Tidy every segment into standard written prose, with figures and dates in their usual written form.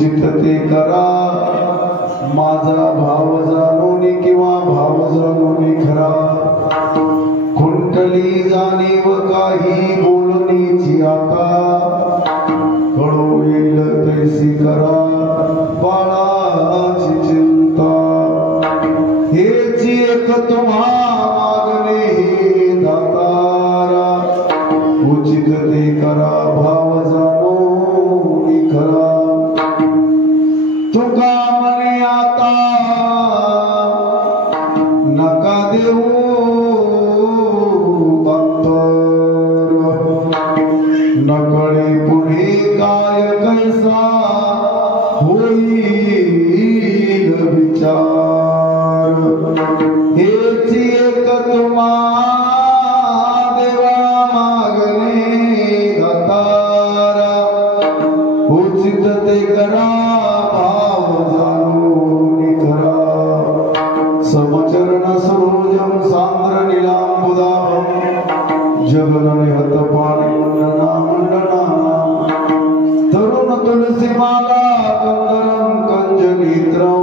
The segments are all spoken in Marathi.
उचित ते करा माझा भाव जाणून किंवा भाव जाणून खरा कुंटली जाणीव काही बोलणीची आता कळू येईल तैसी करा बाळाची चिंता हेची एक तुम्हा मागणे हे दातारा उचित ते करा भाव जाणून खरा तुका म्हणे आता नका देऊ अंतर नकळे पुढे काय कैसा होईल विचार हेची एक तुम्हा देवा मागणे दातारा उचित ते करा समचरण सरोजम सांद्र नीलांबुदाभम जगनने हतपाणी मंडना मंडना तरुण तुलसी माला कंदरम कंजनीत्रम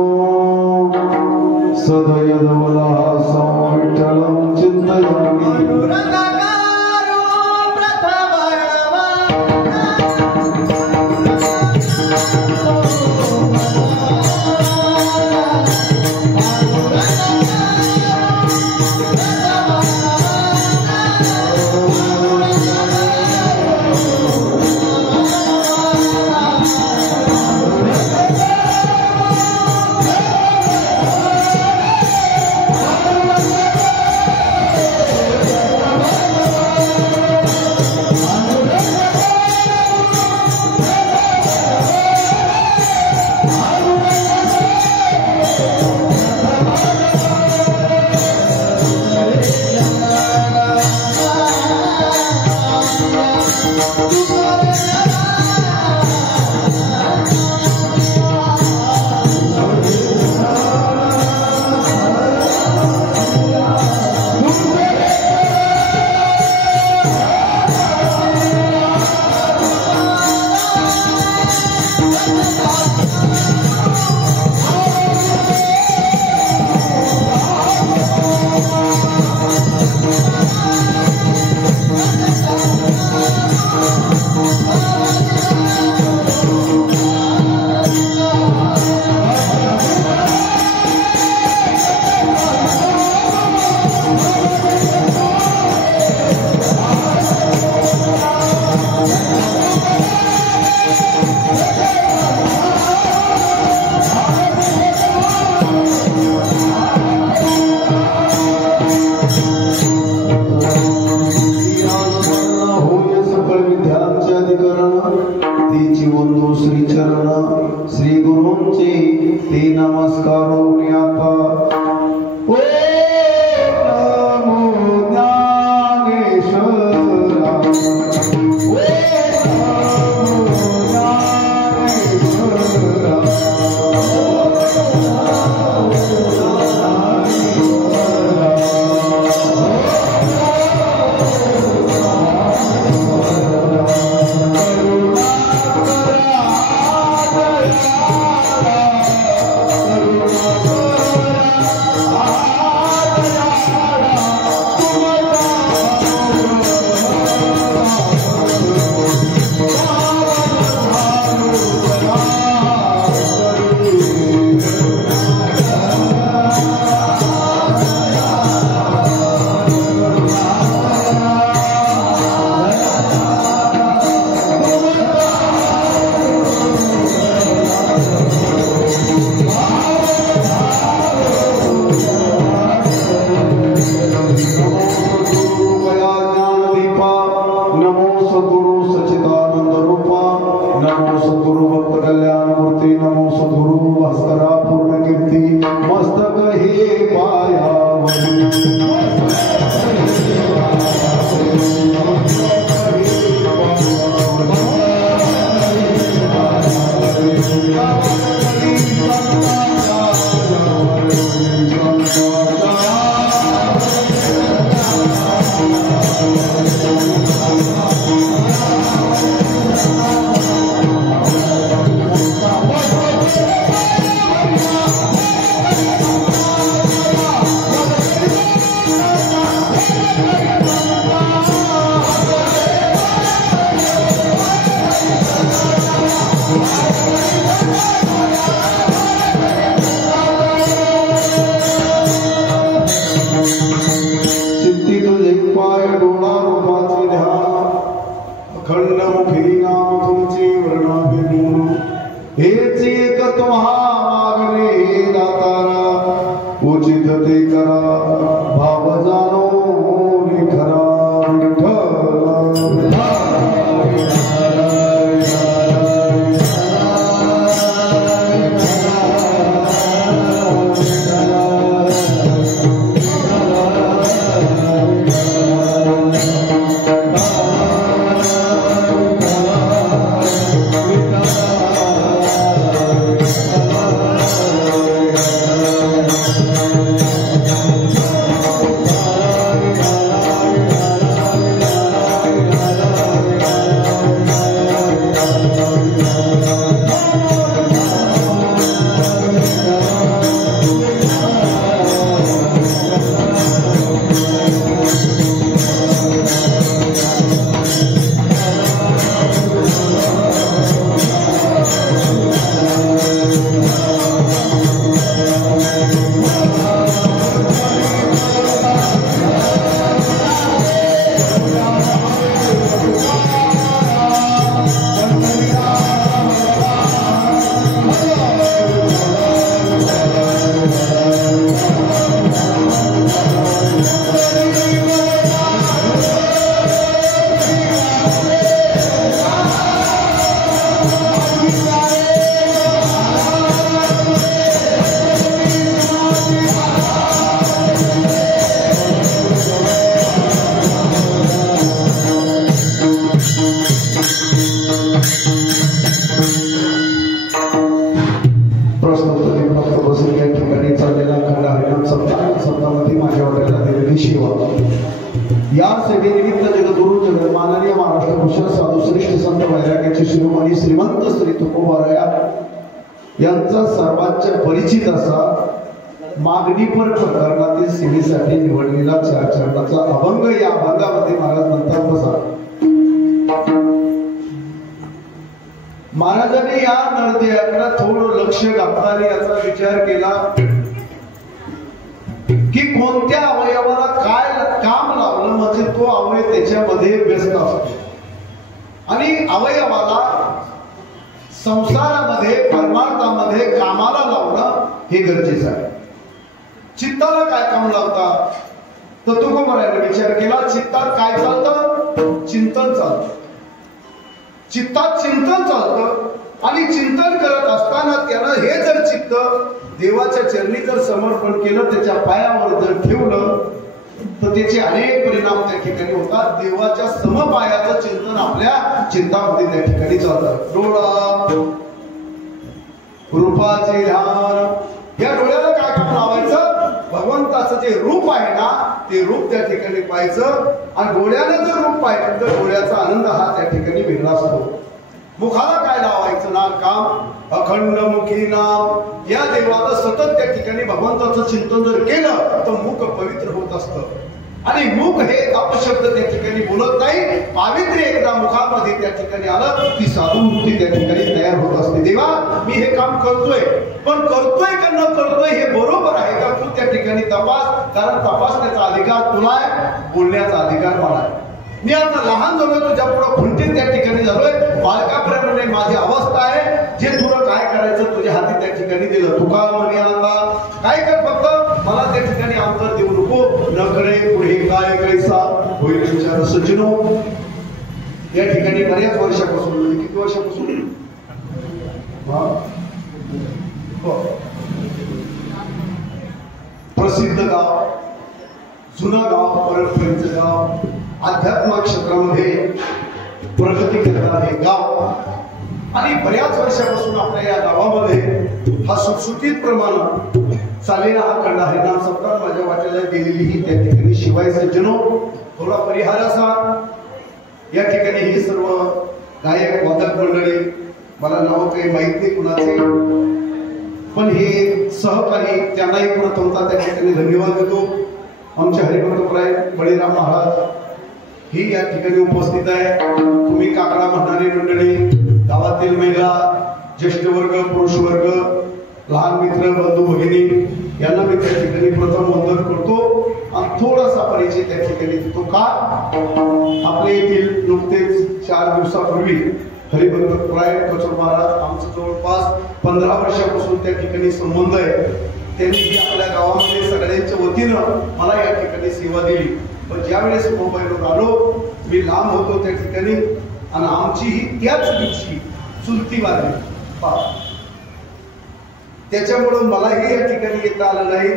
सदयदवला संविठ्ठलम चिंतयामि श्री गुरूंचे ते नमस्कार आता ओ नमो ज्ञानेश्वरा ओ नमो ज्ञानेश्वरा हेच एक तुम्हा मागणे हे दातारा उचित ते करा भाव जाणो खरा या सेवेनिमित्त जगद्गुरु जगन्माननीय महाराष्ट्र भूषण साधू श्रेष्ठ संत वैराग्याचे शिरोमणी श्रीमंत श्री तुकोबाराया यांचा सर्वांच्या परिचित असा मागणीपर प्रकरणातील सेवेसाठी निवडलेला 4 चरणाचा अभंग या अभंगामध्ये महाराज म्हणतात बसा महाराजांनी या नरदेहाकडे थोडं लक्ष घातलं याचा विचार केला की कोणत्या अवयवाला काय काम लावलं म्हणजे तो अवयव त्याच्यामध्ये व्यस्त असतो आणि अवयवाला संसारामध्ये परमार्थामध्ये कामाला लावणं हे गरजेचं आहे. चित्ताला काय काम लावतात तर तुकोबारायाने विचार केला चित्तात काय चालतं चिंतन चालतं चित्तात चिंतन चालतं आणि चिंतन करत असताना त्यानं हे जर चित्त देवाच्या चरणी जर समर्पण केलं त्याच्या पायावर जर ठेवलं तर त्याचे अनेक परिणाम त्या ठिकाणी होतात. देवाच्या समपायाचं चिंतन आपल्या चिंतामध्ये त्या ठिकाणी चालतं. डोळा रूपाचे ध्यान या डोळ्याला काय काम लावायचं भगवंताचं जे रूप आहे ना ते रूप त्या ठिकाणी पाहायचं आणि डोळ्यानं जर रूप पाहिलं तर डोळ्याचा आनंद हा त्या ठिकाणी वेगळा असतो. मुखाला काय लावायचं ना काम अखंड मुखी नाम या देवाला सतत त्या ठिकाणी भगवंताचं चिंतन जर केलं तर मुख पवित्र होत असतं आणि मुख हे अपशब्द त्या ठिकाणी बोलत नाही. पावित्र्य एकदा मुखामध्ये त्या ठिकाणी आलं की साधू वृत्ती त्या ठिकाणी तयार होत असते. देवा मी हे काम करतोय पण करतोय का न करतोय हे बरोबर आहे का तू त्या ठिकाणी तपास कारण तपासण्याचा अधिकार तुला आहे बोलण्याचा अधिकार मला आहे. मी आता लहान झालो तुझ्या पुढे खुंटीत त्या ठिकाणी झालोय बालकाप्रमाणे माझी अवस्था आहे जे तुला काय करायचं तुझ्या हाती त्या ठिकाणी दिलं. तुका म्हणे आनंदा काय कर फक्त मला त्या ठिकाणी अंतर देऊ नको न करे पुढे काय कैसा होईल विचार सज्जनो. या ठिकाणी बऱ्याच वर्षापासून म्हणजे किती वर्षापासून प्रसिद्ध गाव जुना गाव परंपरेचं गाव अध्यात्म क्षेत्रामध्ये प्रगती करणारे हे गाव आणि बऱ्याच वर्षापासून आपल्या या गावामध्ये हा सुटसुटीत प्रमाण चालेला हा खंड आहे. नाम सप्ताह माझ्या वाट्याला गेलेली ही त्या ठिकाणी शिवाय सज्जनो थोडा परिहार असा या ठिकाणी ही सर्व गायक वादक मंडळी मला नाव काही माहित नाही कुणाचे पण हे सहकारी त्यांनाही प्रथमतः त्या ठिकाणी धन्यवाद देतो. आमचे हरिभक्तप्राय बळीराम महाराज ही या ठिकाणी उपस्थित आहे. तुम्ही काकडा म्हणणारी मंडळी गावातील महिला ज्येष्ठ वर्ग पुरुष वर्ग लहान मित्र बंधू भगिनी यांना मी त्या ठिकाणी प्रथम वंदन करतो आणि थोडासा परिचय त्या ठिकाणी देतो का आपल्या येथील नुकतेच 4 दिवसापूर्वी हरिभक्तप्राय कचोर महाराज आमचं जवळपास 15 वर्षापासून त्या ठिकाणी संबंध आहे. त्यांनी आपल्या गावामध्ये सगळ्यांच्या वतीनं मला या ठिकाणी सेवा दिली. पण ज्यावेळेस मुंबईवर आलो, मी लांब होतो त्या ठिकाणी, आणि आमची ही त्याच दिवशी चुलती वारली. त्याच्यामुळं मलाही या ठिकाणी येता आलं नाही.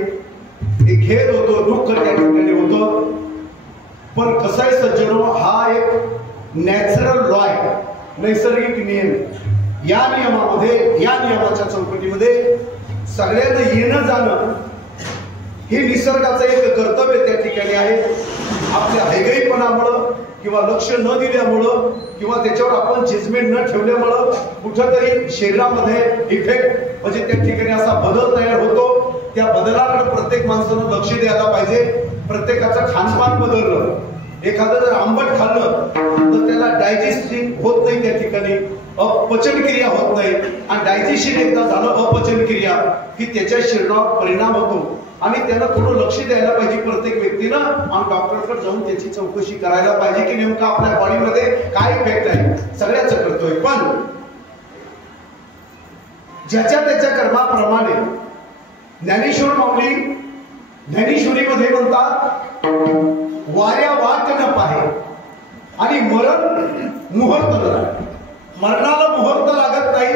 एक खेद होतो, दुःख त्या ठिकाणी होतं. पण कसं आहे सज्जनो, हा एक नॅचरल लॉ आहे, नैसर्गिक नियम. या नियमामध्ये, या नियमाच्या चौकटीमध्ये सगळ्यांना येणं जाणं हे निसर्गाचं एक कर्तव्य त्या ठिकाणी आहे. आपल्या हयगईपणामुळं किंवा लक्ष न दिल्यामुळं किंवा त्याच्यावर आपण जजमेंट न ठेवल्यामुळं कुठंतरी शरीरामध्ये इफेक्ट म्हणजे त्या ठिकाणी असा बदल तयार होतो. त्या बदलाकडे प्रत्येक माणसानं लक्ष द्यायला पाहिजे. प्रत्येकाचं खानपान बदललं, एखादं जर आंबट खाल्लं तर त्याला डायजेस्टिंग होत नाही, त्या ठिकाणी अपचनक्रिया होत नाही. आणि डायजेशन एकदा झालं अपचनक्रिया की त्याच्या शरीरावर परिणाम होतो. आणि त्याला थोडं लक्ष द्यायला पाहिजे प्रत्येक व्यक्तीनं, आणि डॉक्टरकडे जाऊन त्याची चौकशी करायला पाहिजे की नेमकं आपल्या बॉडीमध्ये काय इफेक्ट आहे. सगळ्याच करतोय, पण ज्याच्या त्याच्या कर्माप्रमाणे ज्ञानेश्वर माऊली ज्ञानेश्वरीमध्ये म्हणतात, वाऱ्या वाट न पाहे आणि मरण मुहूर्त न लागे. मरणाला मुहूर्त लागत नाही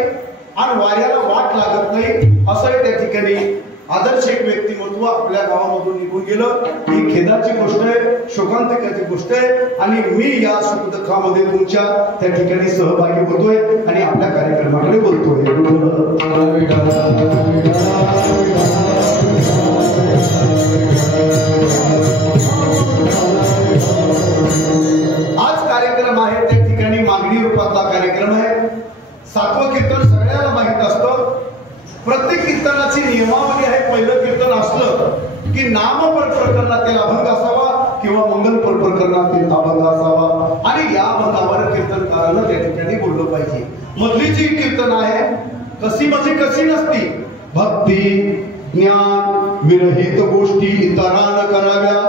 आणि वाऱ्याला वाट लागत नाही. असं त्या ठिकाणी आदर्श एक व्यक्तिमत्व आपल्या गावामधून निघून गेलं. ही खेदाची गोष्ट आहे, शोकांतिकाची गोष्ट आहे. आणि मी या सुखदुःखामध्ये तुमच्या त्या ठिकाणी सहभागी होतोय आणि आपल्या कार्यक्रमाकडे बोलतोय. आज कार्यक्रम आहे त्या ठिकाणी मागणी रूपातला कार्यक्रम आहे. 7वं कीर्तन सगळ्याला माहित असतं. प्रत्येक कीर्तनाची नियमावली आहे. पहिलं कीर्तन असलं की नामपर प्रकरणातील अभंग असावा किंवा मंगलपर प्रकरणातील अभंग असावा, आणि या अभंगावर कीर्तनकारानं त्या ठिकाणी बोललं पाहिजे. मधली जी कीर्तन आहे कशी म्हणजे कशी नसती, भक्ती ज्ञान विरहित गोष्टी इतरांना कराव्या,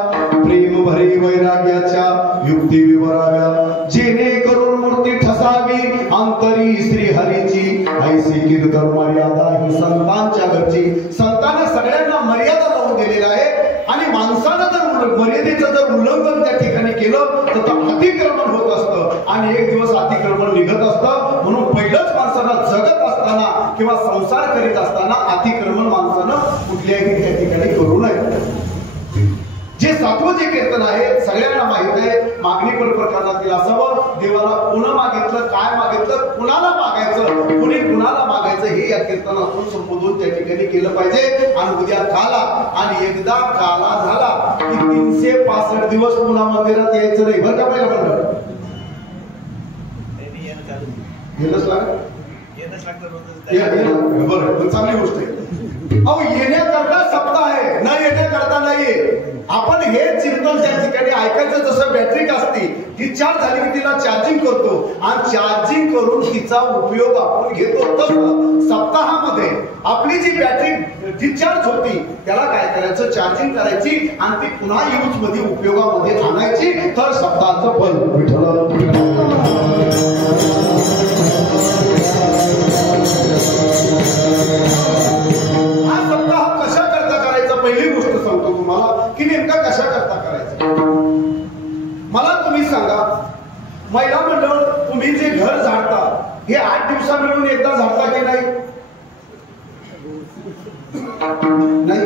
प्रेम भरे वैराग्याच्या युक्ती विवराव्या, जेणेकरून मूर्ती ठसावी अंतरी श्रीहरीची, ऐसी कीर्तन मर्यादा ही संतांच्या घरची. संतांना सगळ्यांना मर्यादा लावून दिलेला आहे. आणि माणसानं जर मर्यादेचं जर उल्लंघन त्या ठिकाणी केलं तर अतिक्रमण होत असतं आणि एक दिवस अतिक्रमण निघत असतं. म्हणून पहिलंच माणसाला जगत असताना किंवा संसार करीत असताना अतिक्रमण माणसानं कुठल्याही त्या ठिकाणी करू नये. जे 7वं जे कीर्तन आहे सगळ्यांना माहित आहे, मागणीपर प्रकरणातील असावं. देवाला कोण मागितलं, काय मागितलं, कुणाला मागायचं, कुणी कुणाला मागायचं हे या कीर्तनातून संबोधून त्या ठिकाणी केलं पाहिजे. आणि उद्या काला, आणि एकदा काला झाला की 365 दिवस पुन्हा मंदिरात यायचं नाही. बरं का पहिला मंडळ येणंच लागत, बरं, चांगली गोष्ट आहे. अहो, येण्याकरता सप्ताह आहे, न येण्याकरता नाहीये. आपण हे चिंतन त्या ठिकाणी ऐकायचं. जसं बॅटरी असते ती चार्ज झाली की तिला चार्जिंग करतो आणि चार्जिंग करून तिचा उपयोग आपण घेतो. तसं सप्ताहामध्ये आपली जी बॅटरी डिस्चार्ज होती त्याला काय करायचं, चार्जिंग करायची आणि ती पुन्हा यूज मध्ये उपयोगामध्ये आणायची. तर सप्ताहाचं फल हा सप्ताह कशा करता करायचा, पहिली गोष्ट सांगतो तुम्हाला की नेमका कशा करता करायचा. मला तुम्ही सांगा, महिला मंडळ तुम्ही जे घर झाडता हे 8 दिवसा मिळून एकदा झाडता की नाही? नाही.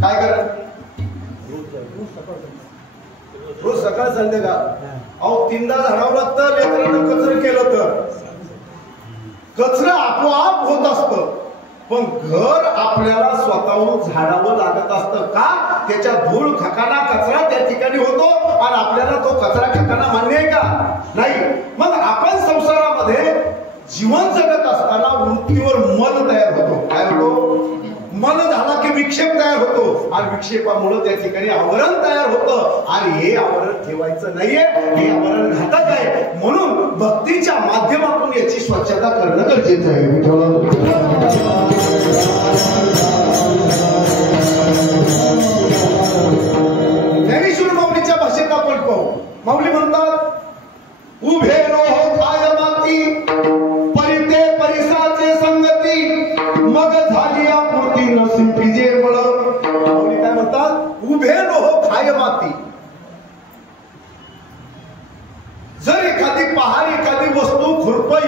काय करा रोज सकाळ संध्याकाळ. अहो 3दा झाडावलं तर लेकरानं कचरं केलं तर कचरं आपोआप होत असतं. पण घर आपल्याला स्वतःहून झाडावं लागत असतं. का? त्याच्या धूळ खकाना कचरा त्या ठिकाणी होतो आणि आपल्याला तो कचरा खकाना मान्य आहे का? नाही. मग आपण संसारामध्ये जीवन जगत असताना वृत्तीवर मन तयार होतो. काय होतो? मन झाला की विक्षेप तयार होतो आणि विक्षेपामुळे त्या ठिकाणी आवरण तयार होतं आणि हे आवरण ठेवायचं नाहीये, हे आवरण घातक आहे. म्हणून भक्तीच्या माध्यमातून याची स्वच्छता करणं गरजेचं आहे. ज्ञानेश्वर माऊलीच्या भाषेत आपण पाहू. माऊली म्हणतात, उभे रोह काय माती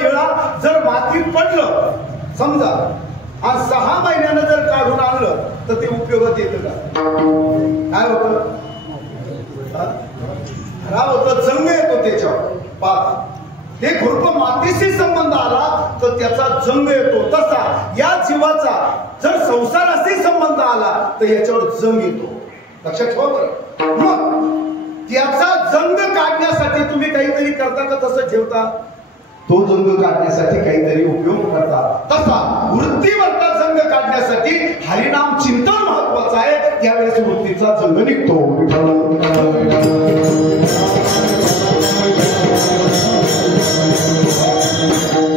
येळा जर मातीत पडलं समजा आज 6 महिन्यानं जर काढून आणलं तर ते उपयोगात येतं का? काय होतं? खराब होतं, जंग येतो त्याच्यावर. पाच ते खुरप मातीशी संबंध आला तर त्याचा जंग येतो. तसा या जीवाचा जर संसाराशी संबंध आला तर याच्यावर जंग येतो. लक्षात ठेवा बरं. मग त्याचा जंग काढण्यासाठी तुम्ही काहीतरी करता का? तसं ठेवता? तो जंग काढण्यासाठी काहीतरी उपयोग करता. तसा वृत्तीवरचा जंग काढण्यासाठी हरिनाम चिंतन महत्वाचं आहे. त्यावेळेस वृत्तीचा जंग निघतो.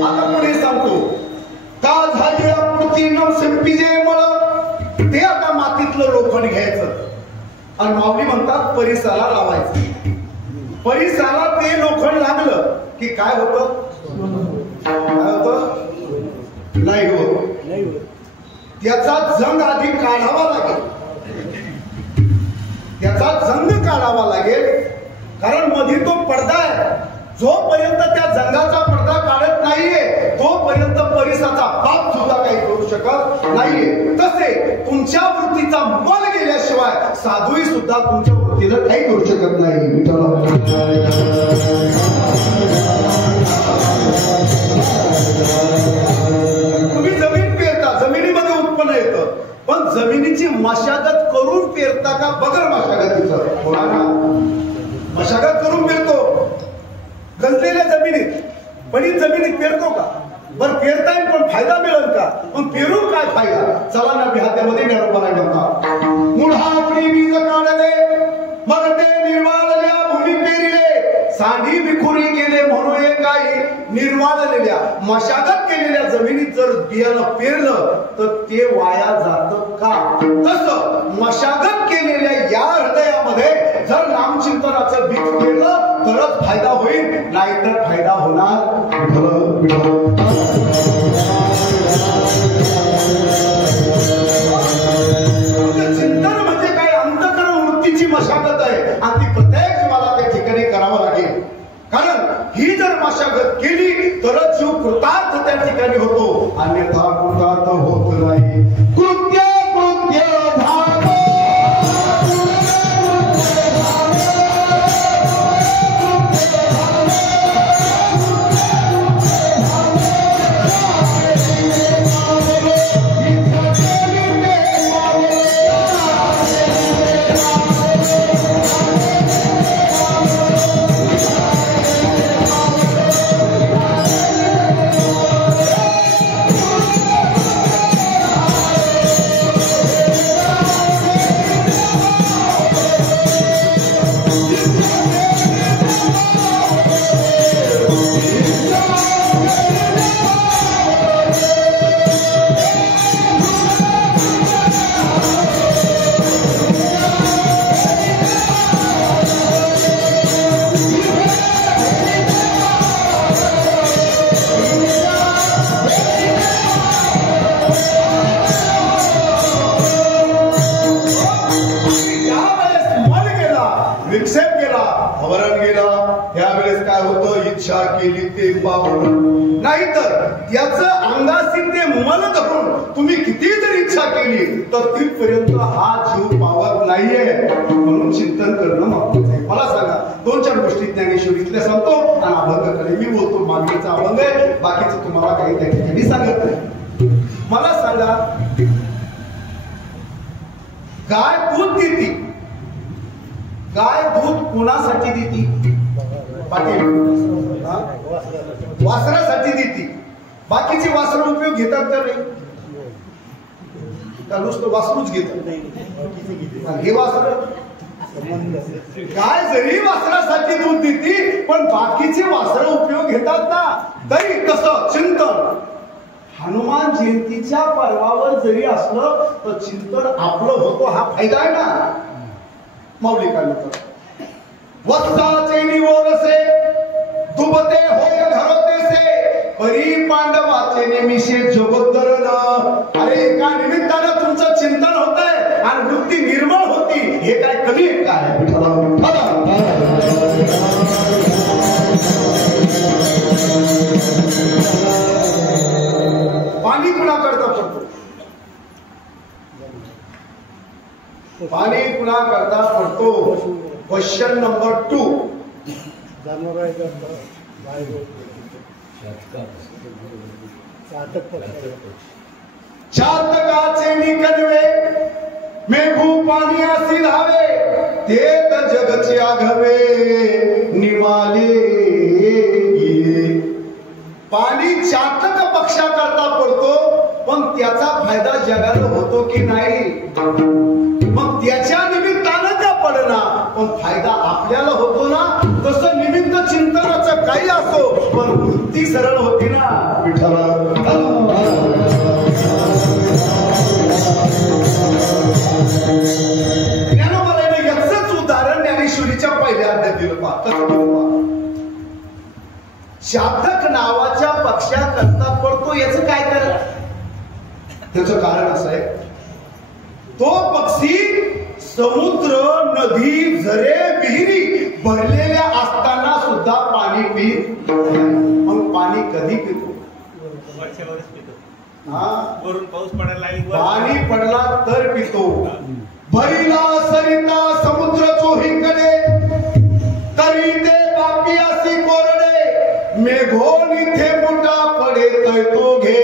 आता पुढे सांगतो का झाली आकृती न संपीजे मला. ते आता मातीतलं लोखंड घ्यायचं आणि माऊली म्हणतात परिसाला लावायचं. परिसाला ते लोखंड लागलं की काय होतं? काय होतं? नाही होत. त्याचा जंग आधी काढावा लागेल. त्याचा जंग काढावा लागेल कारण मध्ये तो पडदा आहे. जोपर्यंत त्या जंगाचा पडदा काढत नाहीये तोपर्यंत परिसाचा बाप सुद्धा काही करू शकत नाहीये. तसे तुमच्या वृत्तीचा बल गेल्याशिवाय साधूही सुद्धा तुमच्या वृत्तीला काही करू शकत नाही. तुम्ही जमीन पेरता, जमिनीमध्ये उत्पन्न येतं, पण जमिनीची मशागत करून पेरता का बगर मशागतीचं? मशागत करून पेरतो गंजलेल्या जमिनीत, पडीत जमिनीत पेरतो का? बरं पेरता येईल पण फायदा मिळेल का? पण पेरून काय फायदा? चला ना बिहात्यामध्ये नरोबा नव्हता. मुळावरी बीज काढले मग ते निर्वाळल्या भूमी पेरिले. सांडी विखुरी गेले म्हणून काही निर्वाळलेल्या मशागत केलेल्या जमिनीत जर बियाणं पेरलं तर ते वाया जातं का? तसं मशागत केलेल्या या हृदयामध्ये जर नामचिंतनाचं बीज पेरलं तरच फायदा होईल, नाहीतर फायदा होणार. चिंतन म्हणजे काय? अंतःकरण वृत्तीची मशागत आहे आणि ती प्रत्येक जीवाला त्या ठिकाणी करावं लागेल. कारण ही जर मशागत केली तरच जीव कृतार्थ त्या ठिकाणी होतो, अन्यथा कृतार्थ होत नाही. कृत्य नाहीतर याचं अंगाशी ते मन धरून तुम्ही किती जर इच्छा केली तर तिथपर्यंत हा जीव पावत नाहीये. म्हणून चिंतन करणं महत्वाचं आहे. मला सांगा 2-4 गोष्टी ज्ञानेश्वरीतल्या सांगतो आणि अभंगाकडे मी बोलतो. मागणीचा अभंग आहे, बाकीचं तुम्हाला काही त्या ठिकाणी सांगत नाही. मला सांगा गाय दूध देती, गाय दूध कोणासाठी देती? वासरासाठी देती. बाकीची वासर उपयोग घेतात तर नाही का? नुसतं वासरूच घेतात. हे वासर गाय जरी वासरासाठी दूध देती पण बाकीचे वासर उपयोग घेतात ना. तरी कसं चिंतन हनुमान जयंतीच्या पर्वावर जरी असलं तर चिंतन आपलं होतो, हा फायदा आहे ना. माऊली काय म्हणतात? वत्साचे निवोरसे दुबते होय घरोतेसे परी पांडवाचे निमिषे जगोत्तरण. अरे एका निमित्तानं तुमचं चिंतन होत आहे आणि वृत्ती निर्मळ होती, हे काय कमी आहे काय? विठ्ठला पाणी कुणा करता पडतो? Question number 2. चातकाचे निकनवे मेघू पाणी असी धावे ते जगचे आघवे निमाले. पाणी चातक पक्षा करता पडतो पण त्याचा फायदा जगाला होतो की नाही? मग त्याच्या निमित्तानं का पडना पण फायदा आपल्याला होतो ना. तसं निमित्त चिंतनाचं काही असो पण वृत्ती सरळ होती ना. विठ्ठला ज्ञानोबाईने याचंच उदाहरण ज्ञानेश्वरीच्या पहिल्या अध्यायात दिलं. चातक नावाच्या पक्षा करता पडतो याचं काय कारण? त्याचं कारण असं आहे, तो पक्षी समुद्र नदी झरे विहिरी भरलेल्या असताना सुद्धा पाणी पित. मग पाणी कधी पितो? वरून पाऊस पडायला पाणी पडला तर पितो. भरिला सरिता समुद्र चोहीकडे तरी ते पापी असी कोरडे मेघोन इथे मोठा पडे तय तो घे.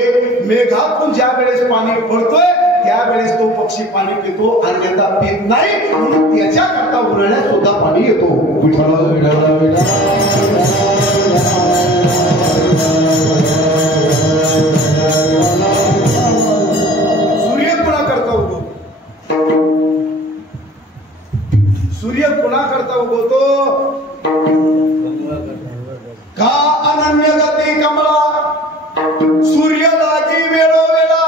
मेघातून ज्या वेळेस पाणी पडतोय त्यावेळेस तो पक्षी पाणी पितो अन्यथा पित नाही. म्हणून त्याच्या करता उन्हाळ्यात सुद्धा पाणी येतो. सूर्य कुणा करता उगवतो? सूर्य कुणा करता उगवतो? का अनन्य गती कमला सूर्य लागी वेळोवेळा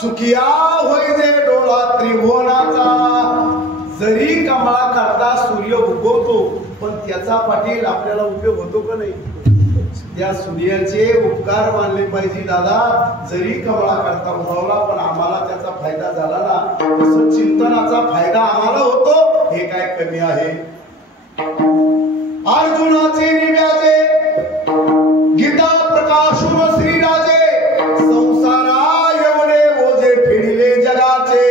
सुखिया होई दे डोळा त्रिभुवनाचा. जरी कमळा करता सूर्य उगवतो पण त्याचा पाठील आपल्याला उपयोग होतो का नाही? त्या सूर्याचे उपकार मानले पाहिजे दादा. जरी कमळा करता उगवला पण आम्हाला त्याचा फायदा झाला ना. तसं चिंतनाचा फायदा आम्हाला होतो हे काय कमी आहे? अर्जुनाचे निव्याचे गीता प्रकाशून श्रीराजे संसारा एवढे ओझे फिरले जगाचे.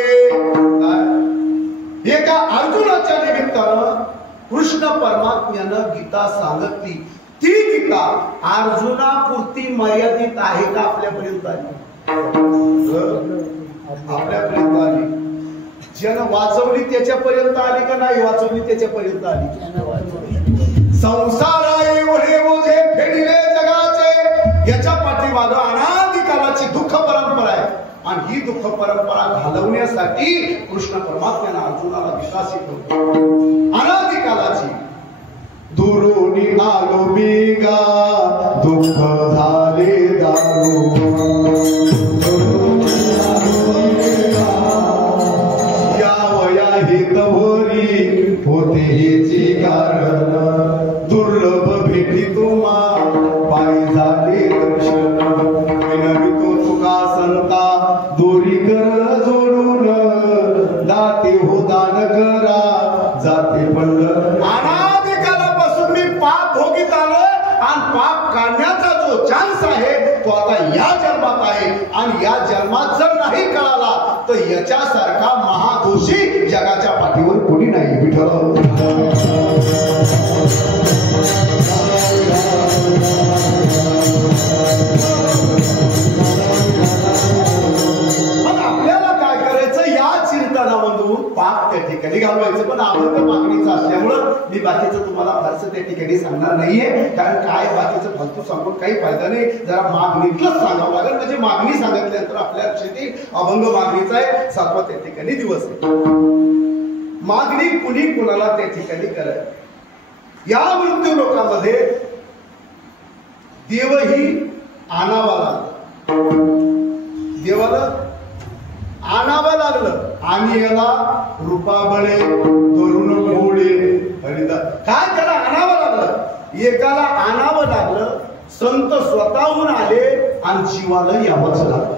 एका अर्जुनाच्या निमित्तानं कृष्ण परमात्म्यानं गीता सांगितली. ती गीता अर्जुनापुरती मर्यादित आहे का आपल्यापर्यंत आली? आपल्यापर्यंत आली. ज्यानं वाचवली त्याच्यापर्यंत आली का नाही वाचवली त्याच्यापर्यंत आली? संसारा एवढे ओझे फेडले जगाचे याच्या पाठीमागं अनादिकालाची दुःख परंपरा आहे. आणि ही दुःख परंपरा घालवण्यासाठी कृष्ण परमात्म्यानं अर्जुनाला गीता शिकवली. अनादिकालाची दुरोनी आलो मी गा दुःख झाले दारू. या वया हितभोरी होते हेची कारण दुर्लभ भेटी तुम्हा पायी झाले दर्शन. विनवितो तुका संता दोरी कर जोडून दाते हो दान करा जाते पंढर. अनादिकालापासून मी पाप भोगीत आलो आणि पाप काढण्याचा जो चान्स आहे तो आता या जन्मात आहे. आणि या जन्मात जर नाही कळाला तर याच्यासारखा महादोषी जगाच्या पाठीवर कोणी नाही. विठ्ठल मग आपल्याला काय करायचं? या चिंतनामधून पाप त्या ठिकाणी घालवायचं. पण अभंग मागणीचं असल्यामुळं मी बाकीचं तुम्हाला फारसं त्या ठिकाणी सांगणार नाहीये. कारण काय बाकीचं फालतू सांगून काही फायदा नाही. जरा मागणीतलंच सांगावं लागेल. म्हणजे मागणी सांगितल्यानंतर आपल्या लक्षात येईल अभंग मागणीचा आहे 7वा त्या ठिकाणी दिवस आहे. मागणी कुणी कुणाला त्या ठिकाणी करायला? या मृत्यू लोकांमध्ये देवही आणावा लागला. देवाला आणावं लागलं. आणि याला रूपाबळे धरून मोडे हरिदा काय त्याला आणावं लागलं? एकाला आणावं लागलं. संत स्वतःहून आले आणि जीवाला यावंच लागलं.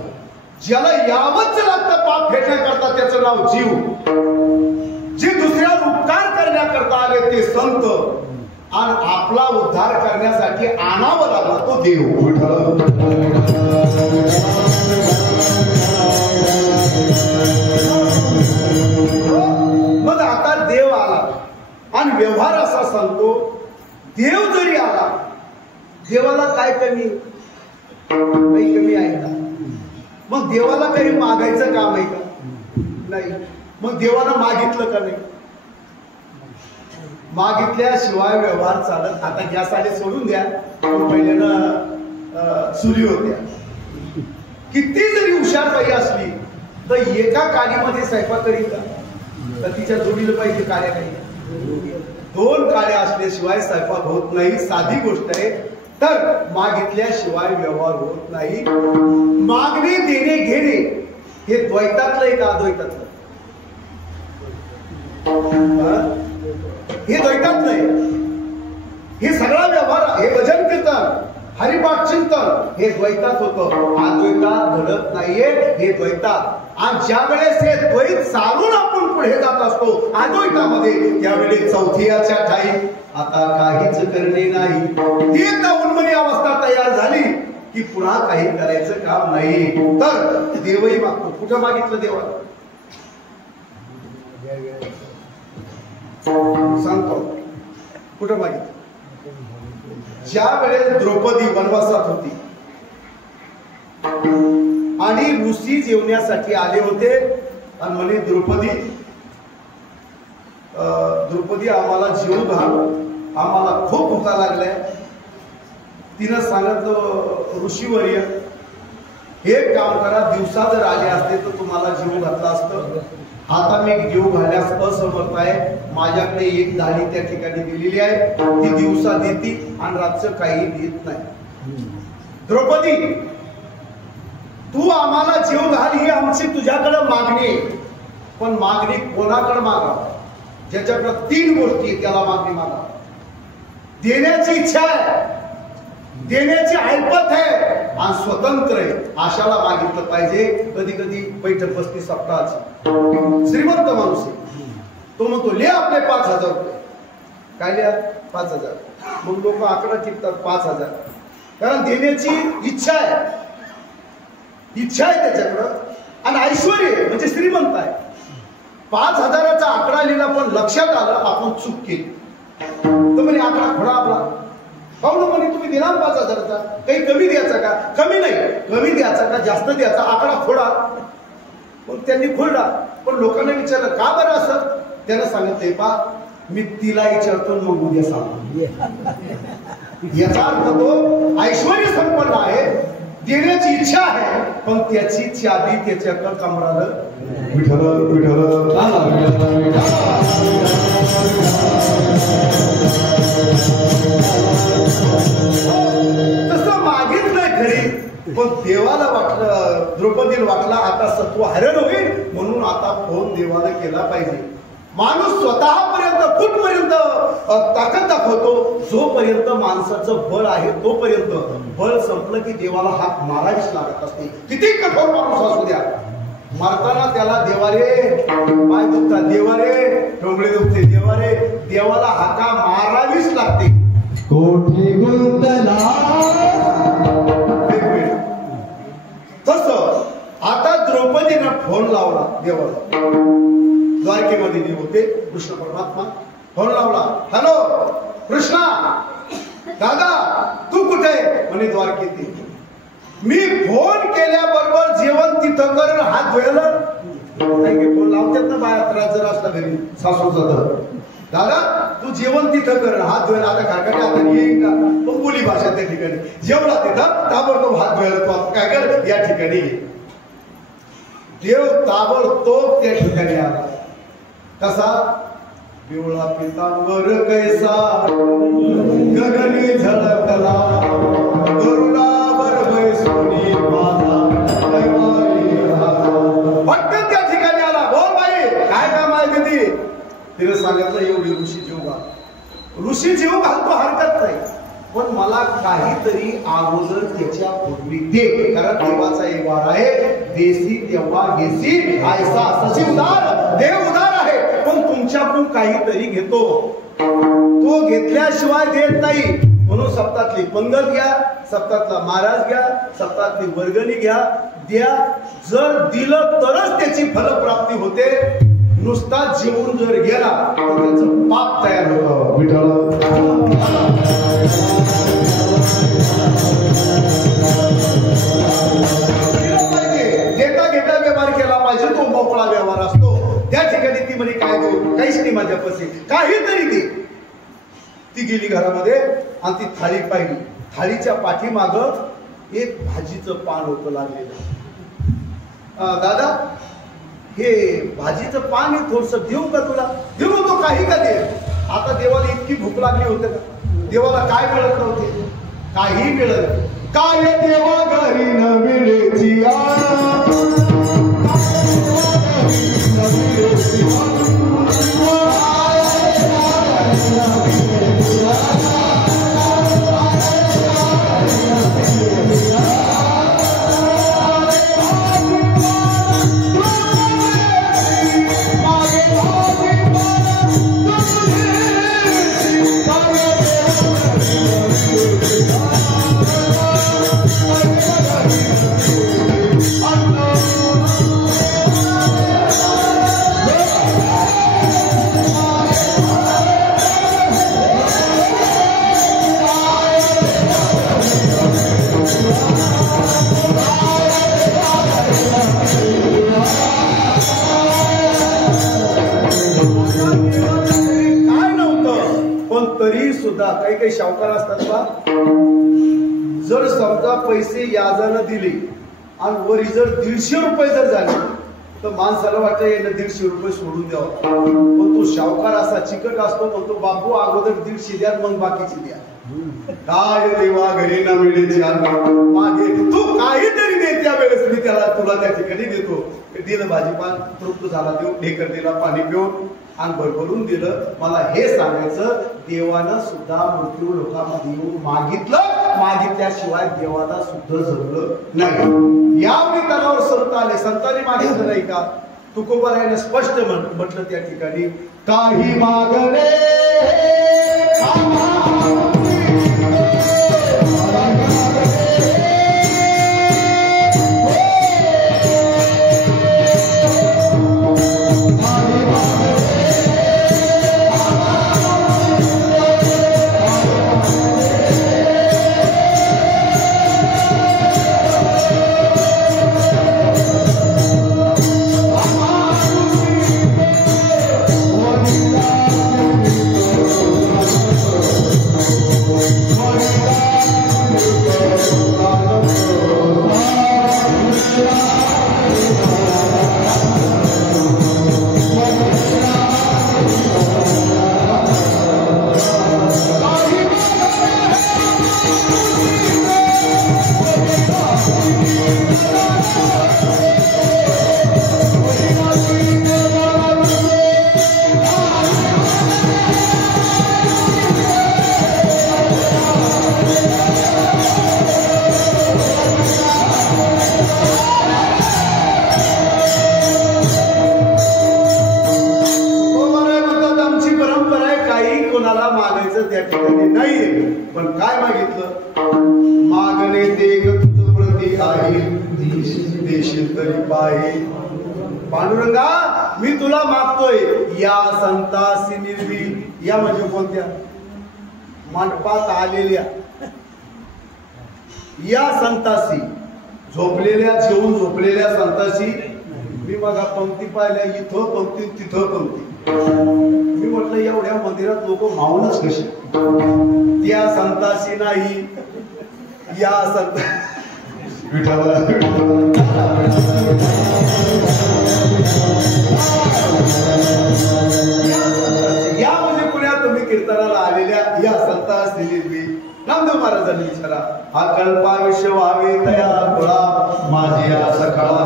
ज्याला यावंच लागतं पाप फेडण्याकरता त्याचं नाव जीव. जे दुसऱ्यावर उपकार करण्याकरता आले ते संत. आणि आपला उद्धार करण्यासाठी आणावं लागला तो देव. काही कमी आहे का? मग देवाला काही मागायचं काम आहे का? नाही. मग देवाला मागितलं का नाही? मागितल्याशिवाय व्यवहार चालत. आता गॅस आले सोडून द्या, पहिल्यानं चुली होत्या. किती जरी हुशार बाई असली तर एका काडीमध्ये स्वयंपाक करीत का? तर तिच्या जोडीला पाहिजे काड्या काही. 2 काड्या असल्याशिवाय स्वयंपाक होत नाही. साधी गोष्ट आहे. तर मागितल्याशिवाय व्यवहार होत नाही. मागणे देणे घेणे हे द्वैतातलं आहे का अद्वैतातलं? हे द्वैतातलं आहे. हे सगळा व्यवहार, हे भजन कीर्तन, हरिपाठ चिंतन हे द्वैतात होतं. अद्वैतात घडत नाहीये, हे द्वैतात. आणि ज्या वेळेस हे द्वैत चालून आपण पुढे जात असतो अद्वैतामध्ये, त्यावेळेस चौथ्याच्या ठाई आता काहीच करणे नाही. ती एकदा उन्मनी अवस्था तयार झाली की पुन्हा काही करायचं काम नाही. तर देवही मागतो. कुठं मागितलं देवाला? सांगतो कुठं मागितलं? ज्या वेळेस द्रौपदी वनवासात होती आणि ऋषी जेवण्यासाठी आले होते आणि म्हणे द्रौपदी आम्हाला जेवू घाल, आम्हाला खूप भुका लागल्या. तिनं सांगितलं ऋषीवर्य एक काम करा, दिवसा जर आले असते तर तुम्हाला जीव घातला असतं. आता मी जीव घालण्यास असमर्थ आहे. माझ्याकडे एक धाडी त्या ठिकाणी दिलेली आहे, ती दिवसा देती आणि रातचं काही देत नाही. द्रौपदी तू आम्हाला जीव घाल ही आमची तुझ्याकडे मागणी आहे. पण मागणी कोणाकडे मागा? ज्याच्याकडे 3 गोष्टी त्याला मागणी मागा. देण्याची इच्छा आहे, देण्याची ऐपत आहे आणि स्वतंत्र आहे, अशाला मागितलं पाहिजे. कधी कधी बैठक बसती सप्ताहाची. श्रीमंत माणूस आहे, तो म्हणतो ले आपले 5,000 रुपये. काय लिहा? 5,000. मग लोक आकडा टिकतात 5,000. कारण देण्याची इच्छा आहे, इच्छा आहे त्याच्याकडं आणि ऐश्वर्य म्हणजे श्रीमंत आहे. 5,000चा आकडा लिहिला पण लक्षात आलं आपण चूक केली. तर म्हणे आकडा खोडा आपला. पाहू ना म्हणे तुम्ही दिला 5,000चा, काही कमी द्यायचा का? कमी नाही, कमी द्यायचा का जास्त द्यायचा? आकडा खोडा. मग त्यांनी खोडला. पण लोकांना विचारलं का बरं असं? त्यानं सांगितलंय पा मी तिला विचारतो मग उद्या सांगतो. याचा अर्थ तो ऐश्वर्य संपन्न आहे, देण्याची इच्छा आहे, पण त्याची चाबी त्याच्याकडे कमराला. विठ्ठल विठ्ठल तसं मागितलंय खरी, पण देवाला वाटलं, द्रौपदीला वाटला आता सत्व हरण होईल म्हणून आता फोन देवाला केला पाहिजे. माणूस स्वतःपर्यंत कुठपर्यंत ताकद दाखवतो, जोपर्यंत माणसाचं बळ आहे तोपर्यंत. बळ संपलं की देवाला हाक मारावीच लागत असते. किती कठोर माणूस असू द्या, मारताना त्याला देवारे पाय दुखतात, देवारे डोंगळे दुखते, देवारे देवाला हाका मारावीच लागते. कोठे गुंतला तस आता द्रौपदीनं फोन लावला देवाला. द्वारकेमध्ये जे होते कृष्ण परमात्मा फोन लावला. हॅलो कृष्णा दादा तू कुठे? म्हणे द्वारकेत. मी फोन केल्याबरोबर जेवण तिथं कर, हात धुवायला फोन लावतात ना बाया. त्रास जर असला घरी सासूचा तर दादा तू जेवण तिथं कर, हात धुवायला. आता काकाने आता येईन का? मग बोली भाषा त्या ठिकाणी जेवला तिथं ताबडतोब हात धुवायला. तू आता काय कर या ठिकाणी. देव ताबडतोब त्या ठिकाणी आला. कसा? पिवळा पितांबर कैसा गगनी झळकला, करुणावर बैसोनी माझा पटकन त्या ठिकाणी आला. बोल बाई काय काम आहे दिदी? तिने सांगितलं एवढी ऋषी जीव घाल. ऋषी जीव घालतो हरकत नाही, पण मला काहीतरी अगोदर त्याच्या पूर्वी दे. कारण देवाचा एक वार आहे, देसी तेव्हा घेसी ऐसा सची उदार. देव उदार आहे, पण तुमच्याकडून काहीतरी घेतो. तो घेतल्याशिवाय देत नाही. म्हणून सप्तातली पंगत घ्या, सप्तातला महाराज घ्या, सप्तातली वर्गणी घ्या, द्या. जर दिलं तरच त्याची फलप्राप्ती होते. नुसता जेवून जर गेला तर त्याचं पाप तयार होतं. विठ्ठल काहीतरी दे. ती गेली घरामध्ये आणि ती थाळी पाहिली. थाळीच्या पाठीमाग एक भाजीचं पान होतं लागलेलं. दादा हे भाजीचं पान आहे, थोडस देऊ का तुला? देऊ नको, काही का दे. आता देवाला इतकी भूक लागली होती का? देवाला काय मिळत नव्हते? काही मिळत. काय देवा घरी न मिळेची काही शावकार असतात बा. जर समजा पैसे याजानं दिले आणि वरी जर 150 रुपये जर झाले तर माणसाला वाटतं यानं 150 रुपये सोडून द्यावं. पण तो शावकार असा चिकट असतो, म्हणतो बापू अगोदर 150 द्या मग बाकीची द्या. काय देवा घरी ना मिळेल मागे तू काहीतरी दे. त्यावेळेस मी तुला त्या ठिकाणी देतो. दिलं भाजीपान, तृप्त झाला, देऊ ढेकर दिला, पाणी पिऊन आणि भरभरून दिलं. मला हे सांगायचं, देवानं सुद्धा मृत्यू लोकांमध्ये येऊन मागितल्याशिवाय देवाला सुद्धा जमलं नाही. या निमित्तावर संत आले. संतांनी मागितलं नाही का? तुकोबारायाने स्पष्ट म्हटलं त्या ठिकाणी, काही मागणे त्या ठिकाणी नाहीये. पण काय मागितलं? मागणे ते तुझ प्रती आहे, देशील तरी पाहे. पांडुरंगा मी तुला मागतोय, या संतासी निर्वी. या म्हणजे कोणत्या? मंडपात आलेल्या या संतासी, झोपलेल्या, जेवून झोपलेल्या संतासी. मी मग पंक्ती पाहिल्या, इथं पंक्ती तिथं पंक्ती. मी म्हटलं एवढ्या मंदिरात लोक मावूनच कसे? त्या संताशी नाही, या संत या म्हणजे पुण्यात तुम्ही कीर्तनाला आलेल्या या संतास दिली. नामदेव महाराजांनी विचारा, हा कल्पाविष्य व्हावे तया कुळा माझी आशा काळा.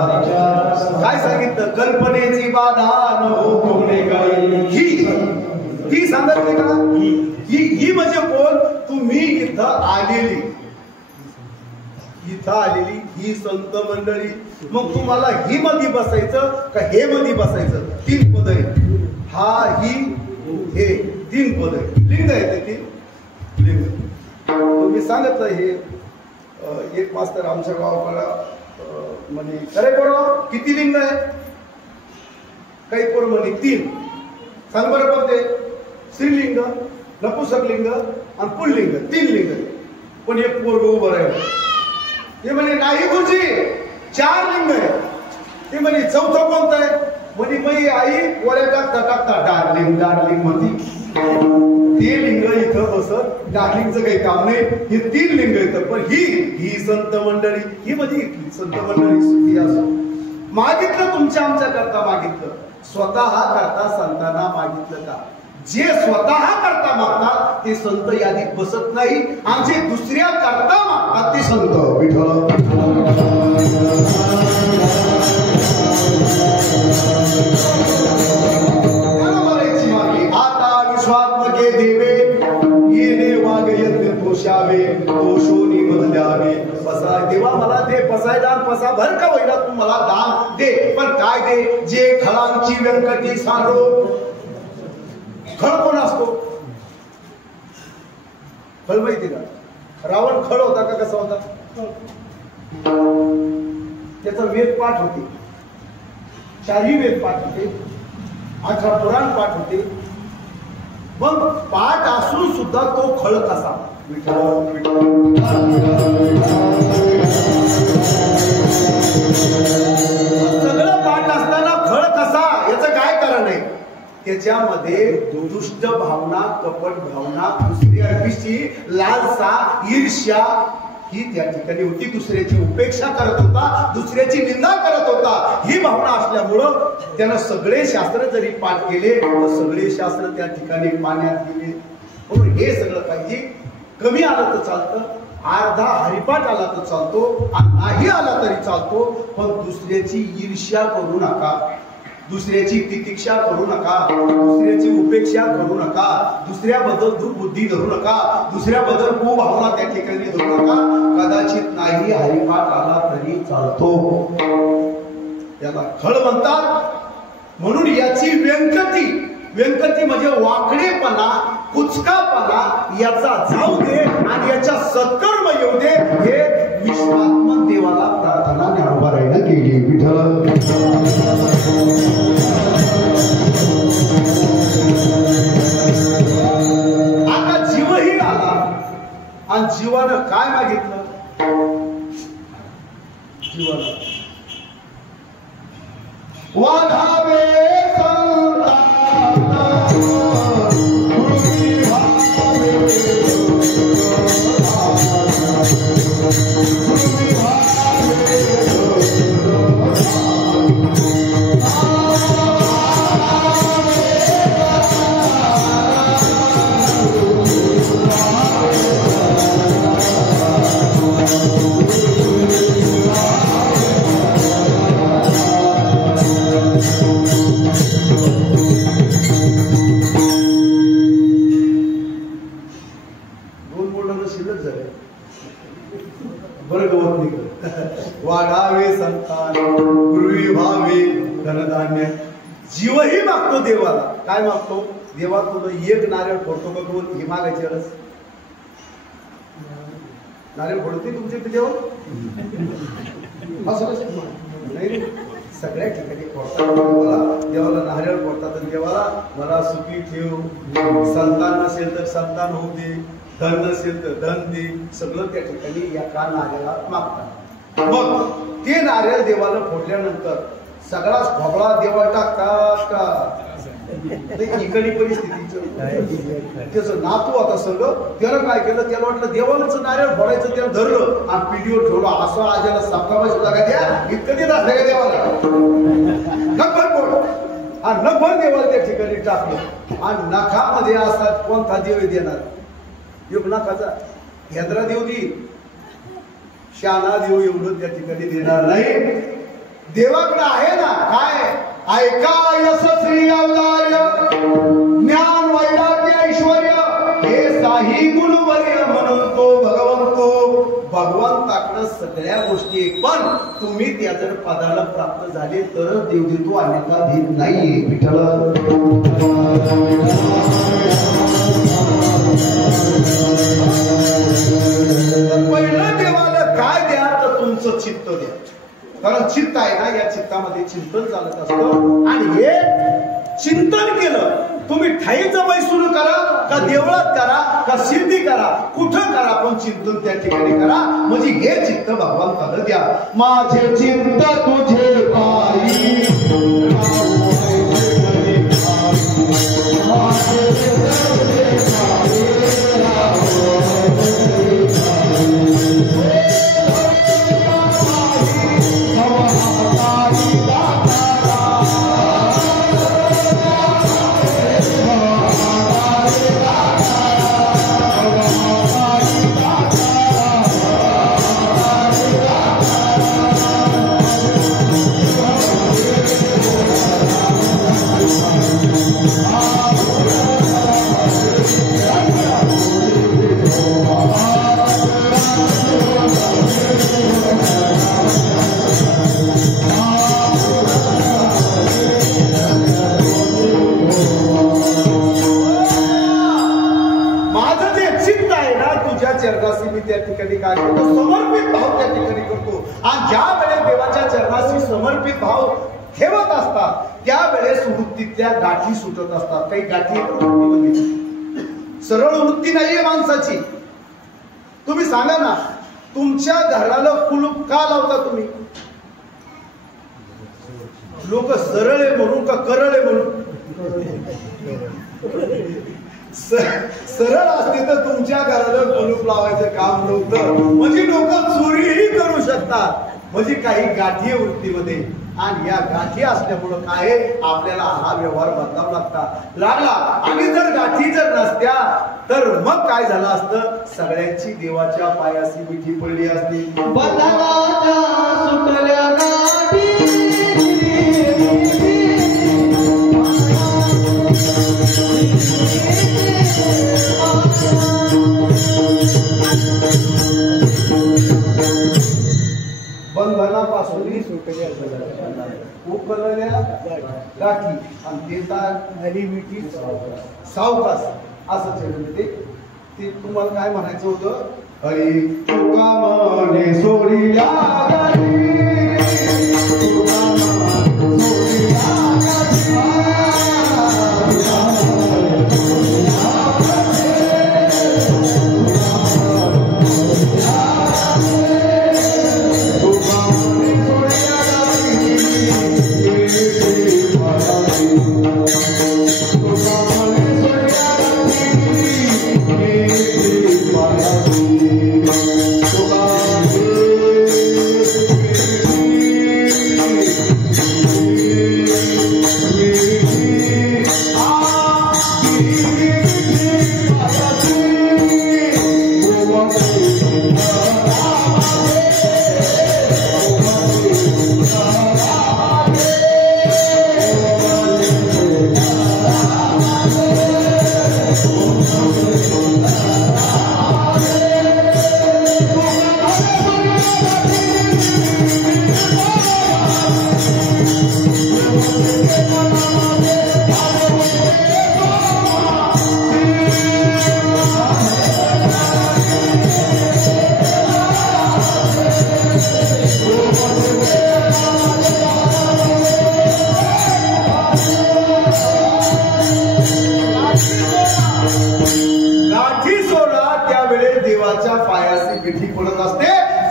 काय सांगितलं? कल्पनेची बाधा न होणे काही. ही सांगितली का? ही म्हणजे कोण? तुम्ही इथं आलेली ही संत मंडळी. मग तुम्हाला ही मध्ये बसायचं का हे मध्ये बसायचं? 3 पद आहे. हा, ही, हे 3 पद आहे. लिंग आहे ते 3 लिंग. मी सांगितलं हे एक मास्तर आमच्या गावाला म्हणे, खरे पोरं किती लिंग आहे? काही पोरं म्हणे 3. सांग बरं पण ते स्त्रीलिंग, नपुंसक लिंग आणि पुल्लिंग 3 लिंग. पण एक पोरग उभं राहिलं. ते म्हणे नाही गुरुजी 4 लिंग आहे. ते म्हणे चौथं कोणतं आहे? म्हणजे मग आई गोळ्या टाकता टाकता डार्लिंग डार्लिंग म्हणती. ते लिंग इथं बसत, डार्लिंगचं काही काम नाही. हे 3 लिंग येतं. पण ही संत मंडळी, ही म्हणजे इथली संत मंडळी सुखी असो. मागितलं तुमच्या आमच्या करता मागितलं, स्वतः करता संतांना मागितलं का? जे स्वतः करता मागतात ते संत यादीत बसत नाही, आणि जे दुसऱ्या करता मागतात ते संत. विठ्ठल आता विश्वात्मके देवे येणे वाग यज्ञ पोषावे पोषोनी बदलावे. पसा देवा मला दे पसायदान, पसा भर का होईना तू मला दान दे. पण काय दे? जे खळांची व्यंकटी सांडो. खळ कोण असतो? खळ माहिती का? रावण खळ होता का कसा होता? त्याचा वेद पाठ होते, 4ही वेद पाठ होते, 18 पुराण पाठ होते. मग पाठ असून सुद्धा तो खळ कसा? सगळं पाठ असताना खळ कसा? याचं काय कारण आहे? त्याच्यामध्ये दुष्ट भावना, कपट भावना, दुसऱ्याविषयी लालसा, ईर्ष्या ही त्या ठिकाणी होती. दुसऱ्याची उपेक्षा करत होता, दुसऱ्याची निंदा करत होता. ही भावना असल्यामुळं त्यानं सगळे शास्त्र जरी पाठ केले तर सगळे शास्त्र त्या ठिकाणी पाण्यात गेले. म्हणून हे सगळं पाहिजे. कमी आलं तर चालतं, अर्धा हरिपाठ आला तर चालतो, नाही आला तरी चालतो. पण दुसऱ्याची ईर्ष्या करू नका, दुसऱ्याची तितिक्षा करू नका, दुसऱ्याची उपेक्षा करू नका, दुसऱ्याबद्दल दुर्बुद्धी धरू नका, दुसऱ्याबद्दल कुभावना त्या ठिकाणी धरू नका. कदाचित नाही हरिपाठ आला तरी चालतो. याला खळ म्हणतात. म्हणून याची व्यंकटी, व्यंकटी म्हणजे वाकडेपणा, कुचकापणा याचा जाऊ दे आणि याच्या सत्कर्म येऊ दे. हे विश्वात्मक देवाला प्रार्थना ज्ञानोबारायनं केली. विठ्ठल आता जीवही आला आणि जीवानं काय मागितलं? जीवानं वाधावे वाढावे संतान, पूर्वी व्हावे धनधान्य. जीवही मागतो देवाला. काय मागतो? देवा तुला एक नारळ फोडतो का? कोण ही मागायची रस? नारळ फोडते तुमच्या इथे देवा? नाही, सगळ्या ठिकाणी फोडतात देवाला नारळ फोडतात. देवाला मला सुखी ठेव, संतान नसेल तर संतान होऊ दे, धन नसेल तर धन दे. सगळं त्या ठिकाणी या का नारळात मागतात. मग ते नारळ देवाला फोडल्यानंतर सगळाच खोबळा देवाला टाकतात का? इकडे परिस्थितीचं त्याचं नातू आता सगळं. त्यानं काय केलं? त्याला वाटलं देवाचं नारळ फोडायचं, त्यानं धरलं आणि पिढीवर ठेवलं. असं आज्याला सापकाबाजी लागा द्या इतकं देत असलं का देवाला? नखभर फोड आणि नखभर देवाला त्या ठिकाणी टाकलं. आणि नखामध्ये असतात कोणता देव देणार? योग नखाचा हेंद्रा देव देईल, शाना देव एवढं त्या ठिकाणी देणार नाही. देवाकडे आहे ना काय? ऐका यश श्री अवतार्य, ज्ञान वैराग्य ऐश्वर्य हे साही गुणवर्य म्हणून तो भगवंतो. भगवंताकडे सगळ्या गोष्टी. पण तुम्ही त्या जर पदाला प्राप्त झाले तरच देव देतो, अन्यथा देत नाहीये. विठ्ठल पहिलं देवाला काय द्या? तर तुमचं चित्त द्या. कारण चित्त आहे ना, या चित्तामध्ये चिंतन चालत असतं. आणि हे चिंतन केलं तुम्ही ठाईचं बैसून करा का देवळात करा का सिद्धी करा, कुठं करा, पण चिंतन त्या ठिकाणी करा. म्हणजे हे चित्त भगवंताला द्या. माझे चित्त तुझे पायी आणि ज्या वेळेस देवाच्या चरणाशी समर्पित भाव ठेवत असतात त्यावेळेस वृत्तीतल्या गाठी सुटत असतात. काही गाठी वृत्तीमध्ये सरळ वृत्ती नाहीये माणसाची. तुम्ही सांगा ना, तुमच्या घराला कुलूप का लावता तुम्ही? लोक सरळ आहे म्हणून का करळ आहे म्हणून? सरळ असते तर तुमच्या घराला कुलूप लावायचं काम नव्हतं. म्हणजे लोक चोरीही करू शकतात. म्हणजे काही गाठी वृत्तीमध्ये, आणि या गाठी असल्यामुळं काय आपल्याला हा व्यवहार बदलावा लागला. आणि जर गाठी जर नसत्या तर मग काय झालं असतं? सगळ्यांची देवाच्या पायाशी मिठी पडली असती. सुटल्या गाठी बंधनापासून उकलल्या गाठी आणि ते मिठी सावकाश असं ते तुम्हाला काय म्हणायचं होतं? अरे तुका मने सोडिया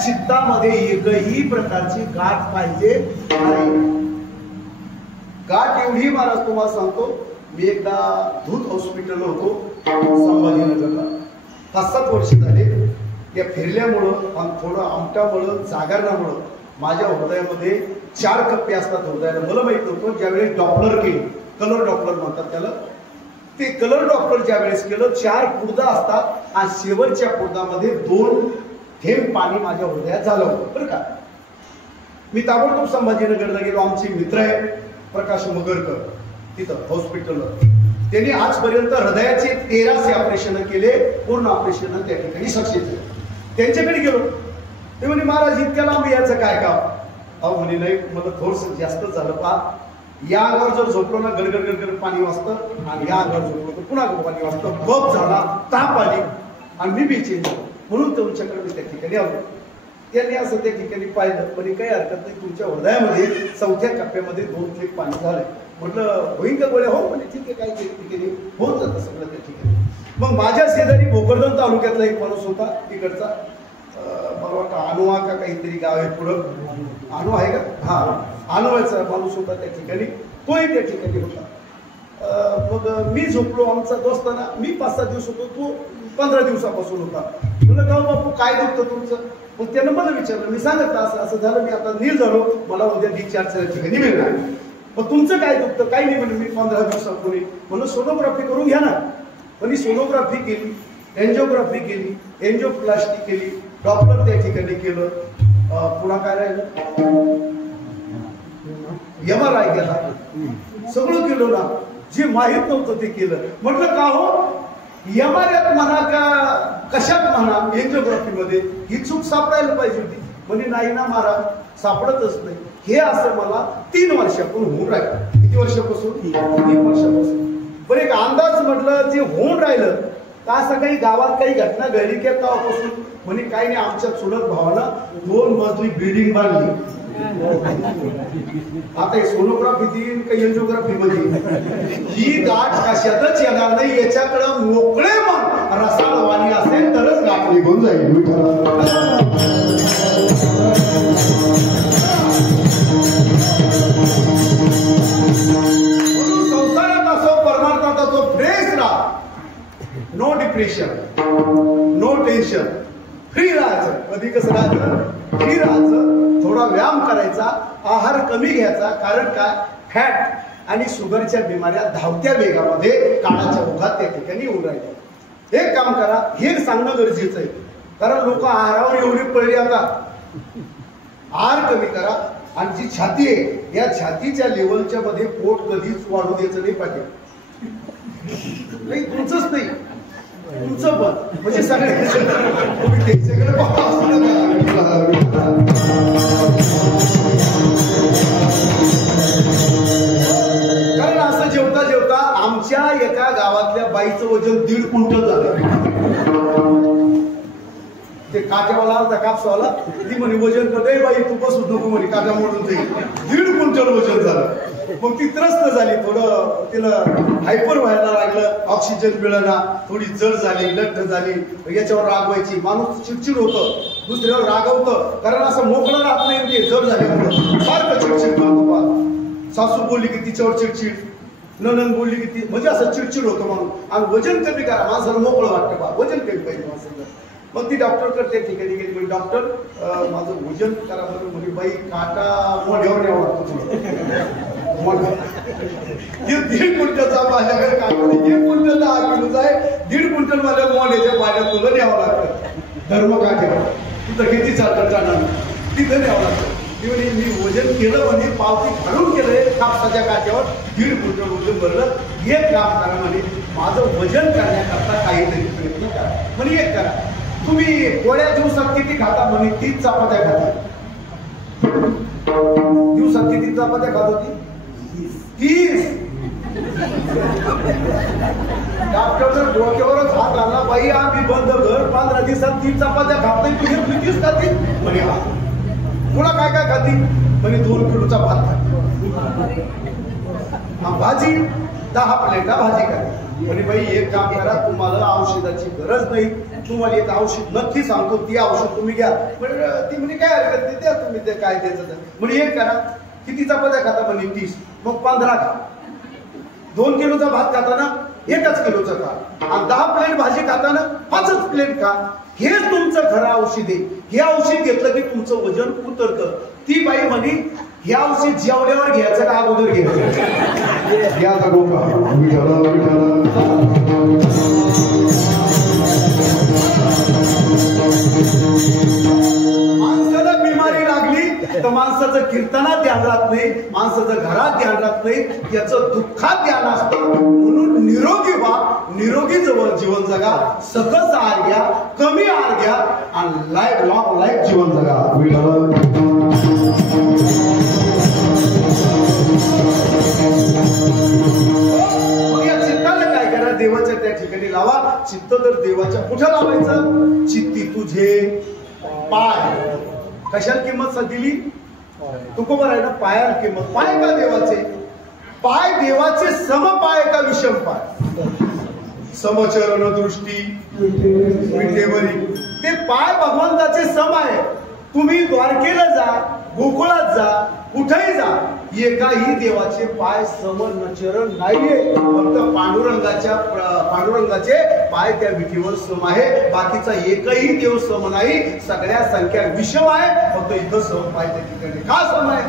चित्तामध्ये एकही प्रकारची गाठ पाहिजे नाही. गाठ एवढी महाराज तुम्हाला सांगतो. मी एकदा दूध हॉस्पिटल होतो संभाजीनगरला. 5-7 वर्ष झाले. या फिरल्यामुळं आणि थोडं आमट्यामुळं जागरणामुळं माझ्या हृदयामध्ये 4 कप्पे असतात हृदयाला. मला माहित नव्हतं. ज्यावेळेस डॉप्लर केलं, कलर डॉप्लर म्हणतात त्याला, ते कलर डॉप्लर ज्या वेळेस केलं 4 पुडदा असतात आणि शेवटच्या पुडदामध्ये 2 थेंब पाणी माझ्या हृदयात झालं होतं बरं का. मी ताबडतोब संभाजीनगरला गेलो. आमचे मित्र आहे प्रकाश मगरकर तिथं हॉस्पिटलला. त्यांनी आजपर्यंत हृदयाचे 1300 ऑपरेशन केले. पूर्ण ऑपरेशन त्या ठिकाणी सक्सेस झाले. त्यांच्याकडे गेलो. ते म्हणे महाराज इतक्या लांब यायचं काय काम? अहो म्हणे नाही, मला थोडंसं जास्त झालं. पहा या अंगावर जर झोपलो ना गडगड गडगड पाणी वाजतं, आणि या अंगावर झोपलो तर पुन्हा पाणी वाजतं. बप झाला, ताप आली आणि मी बेचैन झालो. म्हणून तुमच्याकडे मी त्या ठिकाणी आलो. त्यांनी असं त्या ठिकाणी पाहिलं. पण काही हरकत नाही, तुमच्या हृदयामध्ये 4थ्या कप्प्यामध्ये 2 थेंब पाणी झालंय. म्हटलं होईन का गोळ्या? हो म्हणजे ठीक आहे, काय ठिकाणी होत जातं सगळं त्या ठिकाणी. मग माझ्या शेजारी भोकरदन तालुक्यातला एक माणूस होता तिकडचा, मला वाटतं अनुवा का काहीतरी गाव आहे पुढं. अनु आहे का? हा, अनुभवाचा माणूस होता त्या ठिकाणी. तोही त्या ठिकाणी होता. मग मी झोपलो. आमचा दोस्ताना मी 5-7 दिवस होतो, तो 15 दिवसापासून होता. म्हणलं गाव बापू काय दुखतं तुमचं? मग त्यानं मला विचारलं. मी सांगितलं असं असं झालं, मी आता नील झालो, मला उद्या डिस्चार्जच्या ठिकाणी मिळणार. मग तुमचं काय दुखतं? काही नाही म्हणे, मी 15 दिवसापूर्वी. म्हणून सोनोग्राफी करून घ्या ना. पण सोनोग्राफी केली, एन्जिओग्राफी केली, एन्जिओप्लास्टी केली, डॉक्टर त्या ठिकाणी केलं. पुन्हा काय राहिलं? MRI केला, सगळं केलं ना. जे माहित नव्हतं ते केलं. म्हटलं का हो MRI म्हणा का कशात म्हणा, एन्जिओग्राफी मध्ये ही चूक सापडायला पाहिजे होती. म्हणजे नाही ना महाराज, सापडतच नाही. हे असं मला 3 वर्षापासून होऊन राहिलं. किती वर्षापासून? 3 वर्षापासून. पण एक अंदाज म्हटलं जे होऊन राहिलं का सगळी गावात काही घटना घडली की तेव्हापासून म्हणे काही नाही, आमच्या चुलत भावानं 2 मजली बिल्डिंग बांधली. आता हे सोनोग्राफी देईन का एंजिओग्राफी मध्ये ही गाठ कशातच येणार नाही. याच्याकडं मोकळे मन रसाळवाणी असेल तरच गाठ निघून जाईल. म्हणून संसारात असो परमार्थात असो फ्रेश राहा. No depression, no tension, free राहायचं. कधी कसं राहायचं? फ्री राहायचं. थोडा व्यायाम करायचा, आहार कमी घ्यायचा. कारण काय, फॅट आणि शुगरच्या बिमाऱ्या धावत्या वेगामध्ये काळाच्या ओघात त्या ठिकाणी येऊन राहिल्या. एक काम करा, हे सांगणं गरजेचं आहे. कारण लोक आहारावर एवढी पडली आता. आहार कमी करा आणि जी छाती आहे या छातीच्या लेवलच्या मध्ये पोट कधीच वाढू द्यायचं नाही पाहिजे. नाही तुमचंच नाही, तुमचं पण म्हणजे सगळे कारण असं जेवता जेवता आमच्या एका गावातल्या बाईचं वजन 1.5 क्विंटल झालं. ते काट्यावाला आलता कापसावाला, ती म्हणे वजन करते बाई तू बसू नको म्हणे, काट्या मोडून जाईल. 1.5 क्विंटल वजन झालं. मग ती त्रस्त झाली, थोडं तिला हायपर व्हायला लागलं, ऑक्सिजन मिळाला, थोडी जड झाली, लठ्ठ झाली, याच्यावर रागवायची, माणूस चिडचिड होतं, दुसऱ्यावर रागवतं. कारण असं मोकळं राहत नाही, ते जड झाल्यामुळं सारखं चिडचिड करतो. बा सासू बोलली की तिच्यावर चिडचिड, ननंद बोलली की ती, म्हणजे असं चिडचिड होतं म्हणून. आणि वजन कमी करा, माणसाला मोकळं वाटतं. बा वजन कमी पाहिजे माणसाला. मग ती डॉक्टरकडे त्या ठिकाणी गेली. म्हणजे डॉक्टर माझं वजन करा म्हणून म्हणजे बाई काटा मोढ्यावर न्यावं लागतो. 1.5 क्विंटलचा माझ्याकडे काटा 1 क्विंटल 10 किलोचा आहे. 1.5 क्विंटल माझ्या मोढ्याच्या पाण्यात तुला न्यावं लागतं. धर्म काट्यावर तिथं किती चालतं जाणार तिथं न्यावं लागतं. मी वजन केलं म्हणजे पावती घालून केलंय कापसाच्या काट्यावर 1.5 क्विंटल वजन भरलं. एक काम करा म्हणे, माझं वजन करण्याकरता काहीतरी प्रयत्न करा. म्हणजे एक करा, तुम्ही गोळ्या दिवसात किती खाता? म्हणे 30 चपात्या खाता. दिवसात किती चपात्या खात होती? 30. डॉक्टरनं डोक्यावरच हात आणला, बाई आम्ही बंद घर 15 दिवसात 30 चपात्या खात नाही, तुझे 30 खाती म्हणे. हा पुन्हा काय काय खाती? म्हणे 2 किलोचा भात खाती. भाजी 10 प्लेटा भाजी खाती. म्हणे बाई एक काम करा, तुम्हाला औषधाची गरज नाही, तुम्हाला एक औषध नक्की सांगतो, ती औषध तुम्ही घ्या. म्हणजे ती म्हणजे काय हरकत नाही, द्या तुम्ही ते काय द्यायचं. म्हणजे एक करा, किती चपात्या खाता? म्हणे 30. मग 15 खा. 2 किलोचा भात खाताना 1 किलोचा खा. आणि 10 प्लेट भाजी खाताना 5 प्लेट खा. हेच तुमचं खरं औषध आहे. हे औषध घेतलं की तुमचं वजन उतरतं. ती बाई म्हणे हे औषध जेवल्यावर घ्यायचं का अगोदर घ्यायचं? माणसाला बिमारी लागली तर माणसाचं कीर्तनात ध्यान राहत नाही, माणसाचं घरात ध्यान राहत नाही, याचं दुःखात ध्यान असतं. म्हणून निरोगी व्हा, निरोगी जीवन जगा, सकस आहार घ्या, कमी आहार घ्या आणि लाईफ जीवन जगा. मग या चित्ताला काय करा? देवाच्या त्या ठिकाणी लावा. चित्त तर देवाच्या कुठं लावायचं? चित्ती तुझे पाय. कशाला किंमत दिली? तुकोबर आहे ना, पायाला किंमत. पाय का देवाचे? पाय देवाचे सम पाय का विषम पाय? समचरण दृष्टी विठेवरी. ते पाय भगवंताचे सम आहे. तुम्ही द्वारकेला जा, गोकुळात जा, कुठेही जा, एकाही देवाचे पाय समचरण नाहीये. फक्त पांडुरंगाचे पाय त्या विठीवर सम आहे. बाकीचा एकही देव सम नाही. सगळ्या संख्या विषम आहे. फक्त इथं सम पाय त्या ठिकाणी. का सम आहे?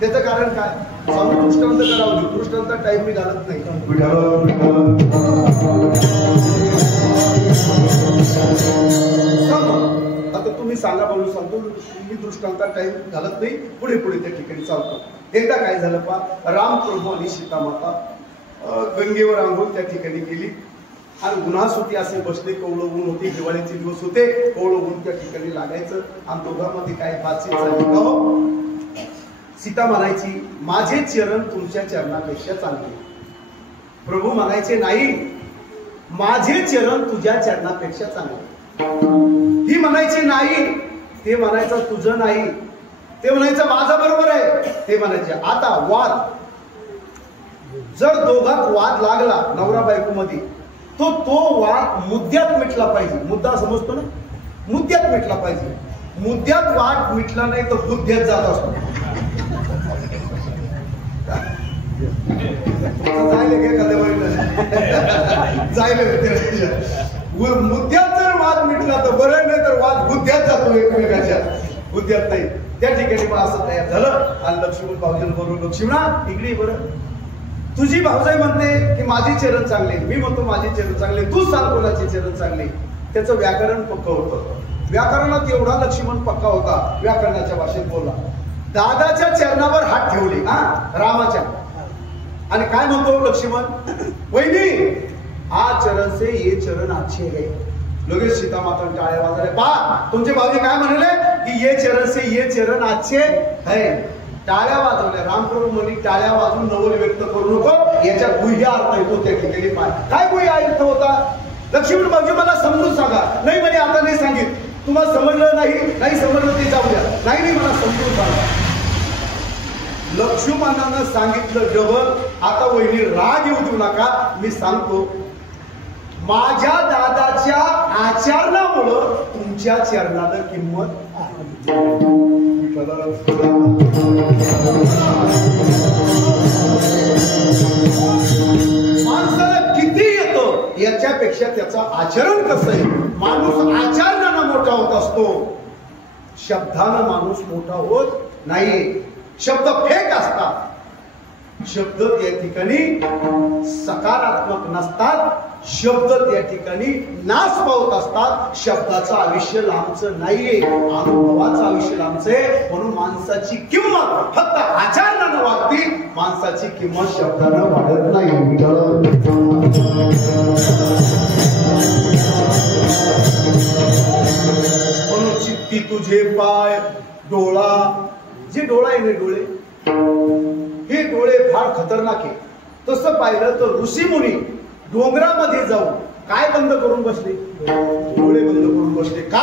त्याचं कारण काय? दृष्टांत करावं. दृष्टांत टाइम मी घालत नाही. आता तुम्ही सांगा बोलू सांगतो. मी दृष्टांतात टाइम घालत नाही. पुढे पुढे त्या ठिकाणी चालतो. एकदा काय झालं पा, राम प्रभू आणि सीता माता गंगेवर आंघोळ त्या ठिकाणी गेली आणि गुन्हासुती असे बसले. कवळं ऊन होते, दिवाळीचे दिवस होते. कवळं ऊन त्या ठिकाणी लागायचं आणि दोघांमध्ये काय बातचीत झाली का हो? सीता म्हणायची, माझे चरण तुमच्या चरणापेक्षा चांगले. प्रभू म्हणायचे, नाही, माझे चरण तुझ्या चरणापेक्षा चांगले. ही म्हणायची नाही, ते म्हणायचं तुझं नाही, ते म्हणायचं माझं बरोबर आहे, ते म्हणायचे. आता वाद, जर दोघात वाद लागला नवरा बायको मध्ये, तो वाद मुद्द्यात मिटला पाहिजे. मुद्दा समजतो ना, मुद्द्यात मिटला पाहिजे. मुद्द्यात वाद मिटला नाही तर बुद्ध्यात जात असतो. मुद्द्यात जर वाद मिटला तर बरं, नाही तर वाद बुद्ध्यात जातो एकमेकाच्या, बुद्ध्यात नाही. त्या ठिकाणी मग असं तयार झालं. आणि लक्ष्मण भाऊजीला बरोबर, लक्ष्मणा इकडे बरं, तुझी भाऊजाई म्हणते की माझी चरण चांगले, मी म्हणतो माझी चरण चांगले, तू सांग कोणाची चरण चांगले. त्याचं व्याकरण पक्क होतं. व्याकरणात एवढा लक्ष्मण पक्का होता, व्याकरणाच्या भाषेत बोलला. दादाच्या चरणावर हात ठेवले, रामाच्या, आणि काय म्हणतो लक्ष्मण, वहिनी आ चरण से ये चरण अच्छे है. लगेच सीता माता टाळ्या वाजवल्या. पहा तुमचे भाऊजी काय म्हणाले की ये चरण से ये चरण अच्छे है. टाळ्या वाजवल्या. रामप्रभू म्हणे टाळ्या वाजून नवल व्यक्त करू नको, याच्या गुह्य अर्थ येतो त्या ठिकाणी. पाय काय गुह्य अर्थ होता? लक्ष्मण भाऊजी मला समजून सांगा. नाही म्हणे आता नाही सांगित, तुम्हाला समजलं नाही समजलं ते जाऊ द्या. नाही मला समजून सांगा. लक्ष्मणानं सांगितलं डबल. आता वहिनी राग येऊ देऊ नका, मी सांगतो. माझ्या दादाच्या आचरणामुळं तुमच्या चरणाला किंमत माणसाला किती येतं याच्यापेक्षा त्याचं आचरण कसं आहे. माणूस आचरणानं मोठा होत असतो, शब्दानं माणूस मोठा होत नाही. शब्द फेक असतात, शब्द त्या ठिकाणी सकारात्मक नसतात, शब्द त्या ठिकाणी नाश पावत असतात. शब्दाचं आयुष्य लांबचं नाहीये, अनुभवाचं आयुष्य लांबचं आहे. म्हणून माणसाची किंमत फक्त आचरणानं वाढते, माणसाची किंमत शब्दानं वाढत नाही. म्हणून चित्ती तुझे पाय डोळा, जे डोळा आहे ना डोळे, हे डोळे फार खतरनाक आहे. तसं पाहिलं तर ऋषीमुनी डोंगरामध्ये जाऊन काय बंद करून बसले? डोळे बंद करून बसले. का?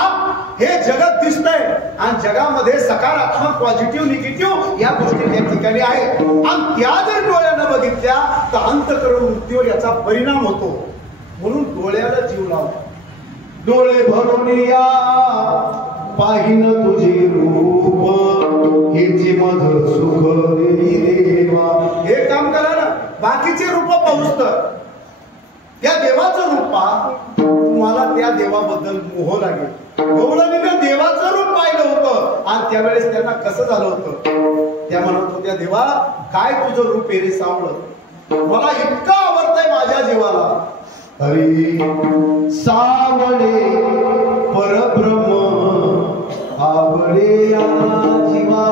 हे जगत दिसतंय आणि जगामध्ये सकारात्मक, पॉझिटिव्ह, निगेटिव्ह या गोष्टी त्या ठिकाणी आहेत. आणि त्या जर डोळ्यानं बघितल्या तर अंतःकरण वृत्तीवर याचा परिणाम होतो. म्हणून डोळ्याला जीव लावला. डोळे भरून या पाहिन तुझे रूप, हेचे माझं सुख देवा. हे काम करा ना, बाकीचे रूप पाहूस तर त्या देवाचं रूप पहा, तुम्हाला त्या देवाबद्दल मोह लागेल. गवळणीनं देवाचं रूप पाहिलं होतं आणि त्यावेळेस त्यांना कसं झालं होतं? त्या म्हणत होत्या, देवा काय तुझं रूप आहे रे सावळं, मला इतकं आवडतंय माझ्या जीवाला. हरी सावळे परब्रह्म आवडे या जीवा,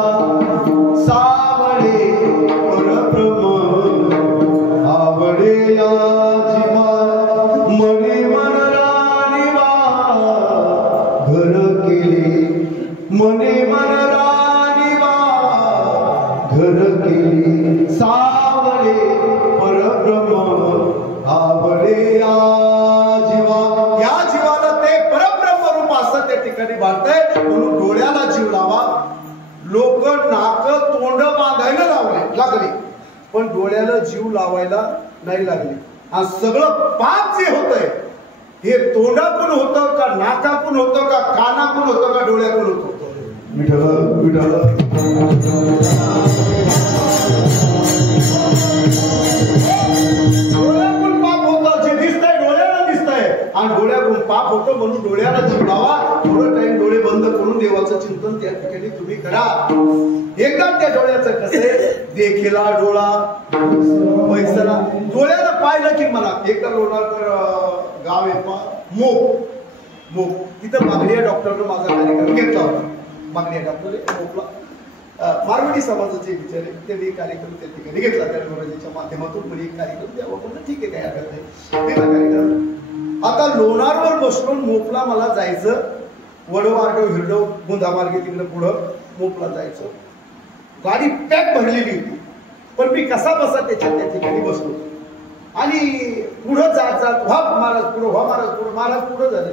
सावळे परब्रह्म आवडे या जीवा. मने मनरानिवा घर केले, मने मनरानिवा घर केले. सावळे परब्रह्म आवडे या जीवा. या जीवाला ते परब्रह्म रूप असं त्या ठिकाणी बांधतंय. म्हणून डोळ्याला जीव लावा. लोक नाक तोंड बांधायला लागले, पण डोळ्याला जीव लावायला नाही लागले. आणि सगळं पाप जे होतंय हे तोंडातून होतं का, नाकातून होतं का, कानातून होतं का, डोळ्यातून होतं? विठ्ठल विठ्ठल. डोळ्यातून पाप होतं, जे दिसतंय डोळ्याला दिसतंय, आणि डोळ्यातून पाप होतं. म्हणून डोळ्याला जीव लावा. थोडं टाइम डोळे बंद करून देवाचं चिंतन त्या ठिकाणी तुम्ही करा. एकदा त्या डोळ्याचं कसं देखीला डोळा पैसाला. डोळ्याला पाहिलं की मला एकदा लोणारकर गाव आहे मोप, तिथं मागण्या डॉक्टरनं माझा कार्यक्रम घेतला होता. मागण्या डॉक्टर मोपला मारवाडी समाजाचे विचार त्यांनी कार्यक्रम त्या ठिकाणी घेतला. त्या लोणाच्या माध्यमातून म्हणजे एक कार्यक्रम द्यावा म्हणून ठीक आहे, काय हरकत नाही, कार्यक्रम. आता लोणारवर बसून मोपला मला जायचं. वडवारडव हिरडव गुंधा मार्गे तिकडे पुढं मोपला जायचं. गाडी पॅक भरलेली होती, पण मी कसा बसा त्या ठिकाणी बसलो. आणि पुढं जात व्हा महाराज पुढं, व्हा महाराज पुढं, महाराज पुढं झाले.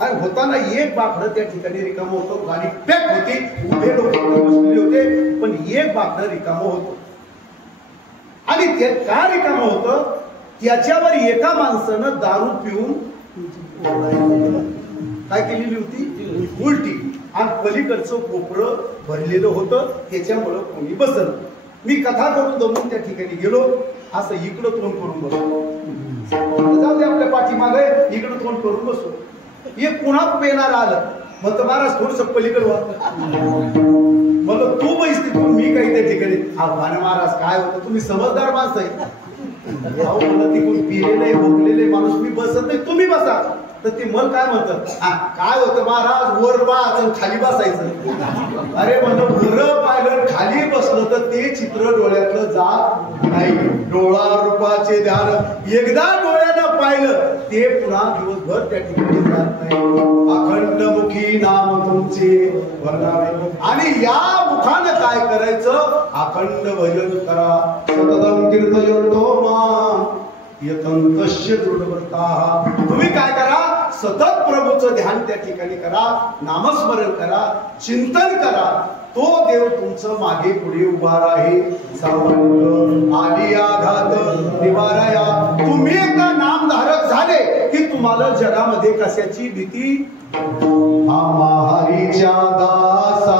आणि होताना एक बाकडं त्या ठिकाणी रिकामं होतं. गाडी पॅक होती, उभे लोक बसलेले होते, पण एक बाकडं रिकामं होतं. आणि ते का रिकामं होतं? त्याच्यावर एका माणसानं दारू पिऊन काय केलेली होती? उलटी. आणि पलीकडचं कोपरं भरलेलं होतं, त्याच्यामुळं कोणी बसलं. मी कथा करून दमून त्या ठिकाणी गेलो. असं इकडं तोंड करून बसलो. जाऊ दे आपल्या पाठीमागे, इकडं तोंड करून बसलो. एक पुन्हा पेणार आलं, मग महाराज थोडस पलीकडे व्हा. मला तू बैस तिथून, मी काही त्या ठिकाणी. महाराज काय होतं, तुम्ही समजदार माणसं आहे. मला तिकडून पिलेले भोगलेले माणूस मी बसत नाही, तुम्ही बसा. तर ते मला काय म्हणतं, काय होतं महाराज, वर वाच खाली बसायचं. अरे म्हणलं वर पाहिलं खाली बसलं तर ते चित्र डोळ्यातलं जात नाही. डोळा रूपाचे ध्यान एकदा डोळ्यानं पाहिलं ते पुन्हा दिवसभर त्या ठिकाणी जात नाही. अखंड मुखी नाम तुमचे वर्णावे. आणि या मुखानं काय करायचं? अखंड भजन करा. सततम कीर्तयन्तो मां यतन्तस्य दृढव्रताः. तुम्ही काय करा? सतत प्रभूचं ध्यान त्या ठिकाणी करा, नामस्मरण करा, चिंतन करा. तो देव तुमचं मागे पुढे उभा राहील. आली आघात निवाराया. तुम्ही एकदा नामधारक झाले की तुम्हाला जगामध्ये कशाची भीती? हरीच्या दासा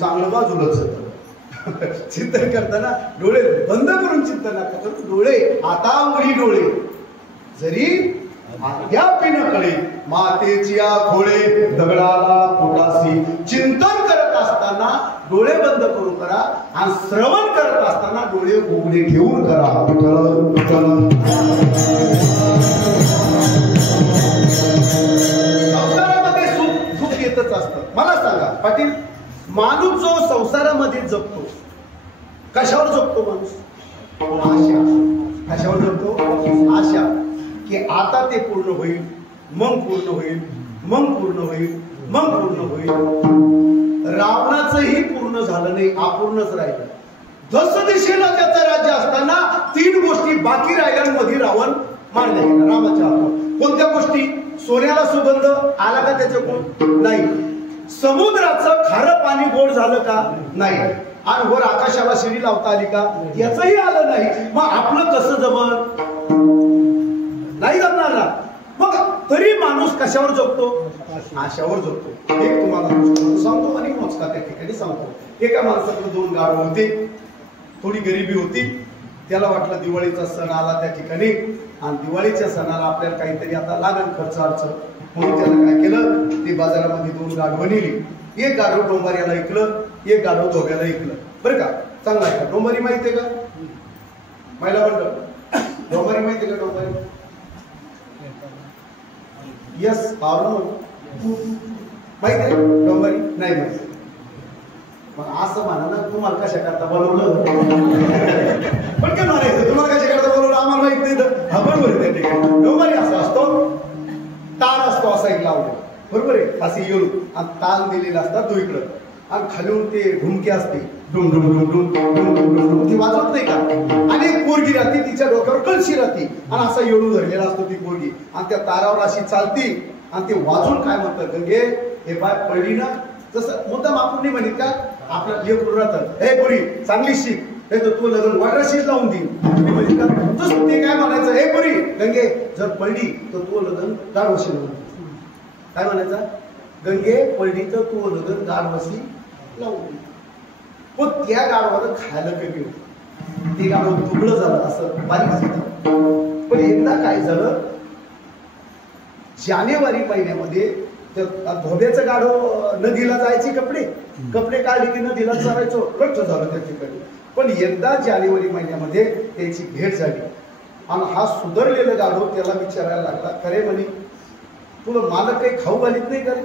चांगलं बाजूलाच चिंतन करताना डोळे बंद करून चिंतन नका. डोळे आता उघडी डोळे जरी अद्यापी न कळे मातेची खोळे दगडाला पोटासी. चिंतन करत असताना डोळे बंद करून करा आणि श्रवण करत असताना डोळे उघडे ठेवून करा. संसारामध्ये सुख येतच असतं. मला सांगा पाटील, माणूस जो संसारामध्ये जगतो कशावर जगतो? माणूस आशा. कशावर जगतो? आशा. की आता ते पूर्ण होईल, मग पूर्ण होईल, मग पूर्ण होईल, मग पूर्ण होईल. रावणाचंही पूर्ण झालं नाही, अपूर्णच राहिलं. दस दिशेला त्याचं राज्य असताना 3 गोष्टी बाकी राहिल्यांमध्ये रावण मारल्या गेला रामाच्या हातात. कोणत्या गोष्टी? सोन्याला सुगंध आला का त्याच्याकडून? नाही. समुद्राचं खारं पाणी गोड झालं का? नाही. आणि वर आकाशाला शिडी लावता आली का? याचंही आलं नाही. मग आपलं कसं जमल? नाही जमणार ना. मग तरी माणूस कशावर जगतो? आशावर जगतो. एक तुम्हाला सांगतो आणि मोजका त्या ठिकाणी सांगतो. एका माणसाकडे 2 गाढवं होते. थोडी गरिबी होती. त्याला वाटलं दिवाळीचा सण आला त्या ठिकाणी आणि दिवाळीच्या सणाला आपल्याला काहीतरी आता लागण खर्च अडचण, म्हणून त्यानं काय केलं? ते बाजारामध्ये 2 गाढवं नेली. एक गाढव डोंबाऱ्याला ऐकलं, एक गाढव धोब्याला ऐकलं. बरं का? चांगला आहे का? डोंबारी माहितीये का? महिला मंडळ डोंबारी माहितीये का? डोंबारी यस और नो माहिती आहे डोंगरी नाही माहिती मग असं म्हणा ना तुम्हाला कशा करता बोलवलं पण काय म्हणायचं तुम्हाला कशा करता बोलवलं आम्हाला माहित नाही तर हा बरोबर आहे त्या ठिकाणी डोंगरी असं असतो तार असतो असा एक लावतो बरोबर आहे असे येऊन आणि ताल दिलेला असतात तो इकडं आणि खालून ते ढुमके असते डुम डुम डुम डुम डुम डुम डुम ती वाजवत नाही का आणि एक पोरगी राहते तिच्या डोक्यावर कळशी राहते आणि असा येऊन धरलेला असतो ती पोरगी आणि त्या तारावर अशी चालती आणि ते वाजून काय म्हणतात गंगे हे बाय पडली ना जसं मुद्दाम आपण नाही म्हणत का आपलं लेकरू राहतं हे पोरी चांगली शिक हे तर तू लग्न वाड्राशीच लावून देईल तुम्ही म्हणत का तसं ते काय म्हणायचं हे पोरी गंगे जर पडली तर तू लग्न गाढवशी लावून काय म्हणायचं गंगे पडली तर तू लग्न गाढवशी लावून पण त्या गाडवाला खायला कमी होतं ते गाडव तुकडं झालं असं बारीक झालं पण एकदा काय झालं जानेवारी महिन्यामध्ये धोब्याचं गाडव नदीला जायचे कपडे काढले की नदीला चरायचो लक्ष झालं त्या ठिकाणी पण एकदा जानेवारी महिन्यामध्ये त्याची भेट झाली आणि हा सुधारलेला गाडव त्याला विचारायला लागला खरे म्हणे तुला मला काही खाऊ घालीत नाही करे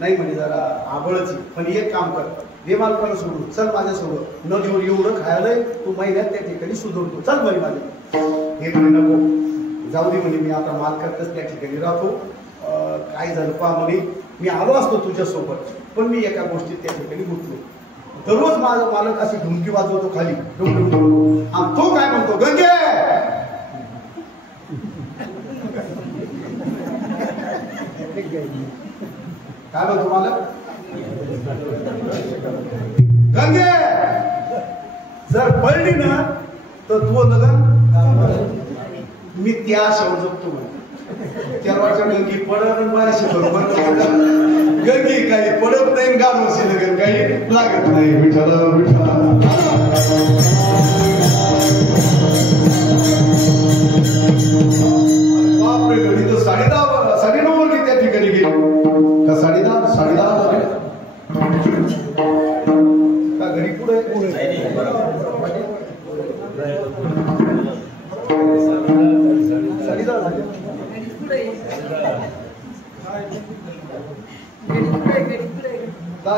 नाही म्हणे जरा आबळच पण एक काम कर दे मालकाला सोडून चल माझ्यासोबत नदीवर एवढं खायलंय तू महिन्यात त्या ठिकाणी सुधारतो चल म्हणे माझ्या हे म्हणे नको जाऊ दे म्हणे मी आता मालकातच त्या ठिकाणी राहतो काय झालं पहा म्हणे मी आलो असतो तुझ्यासोबत पण मी एका गोष्टीत त्या ठिकाणी गुंतलो दररोज माझा मालक अशी ढुमकी वाजवतो खाली आणि तो काय म्हणतो गंगे काय म्हणतो मालक गंगे जर पडली ना तर तू लग्न मी त्या शब्द जपतो म्हणे तेरवाच्या गंगी पडत माझ्याशी बरोबर गंगी काही पडत नाही गावशी लगन काही लागत नाही विठ्ठल बापरे घडी तर 9:30 वर्गी त्या ठिकाणी गेली का 10:30 का घडी पुढे का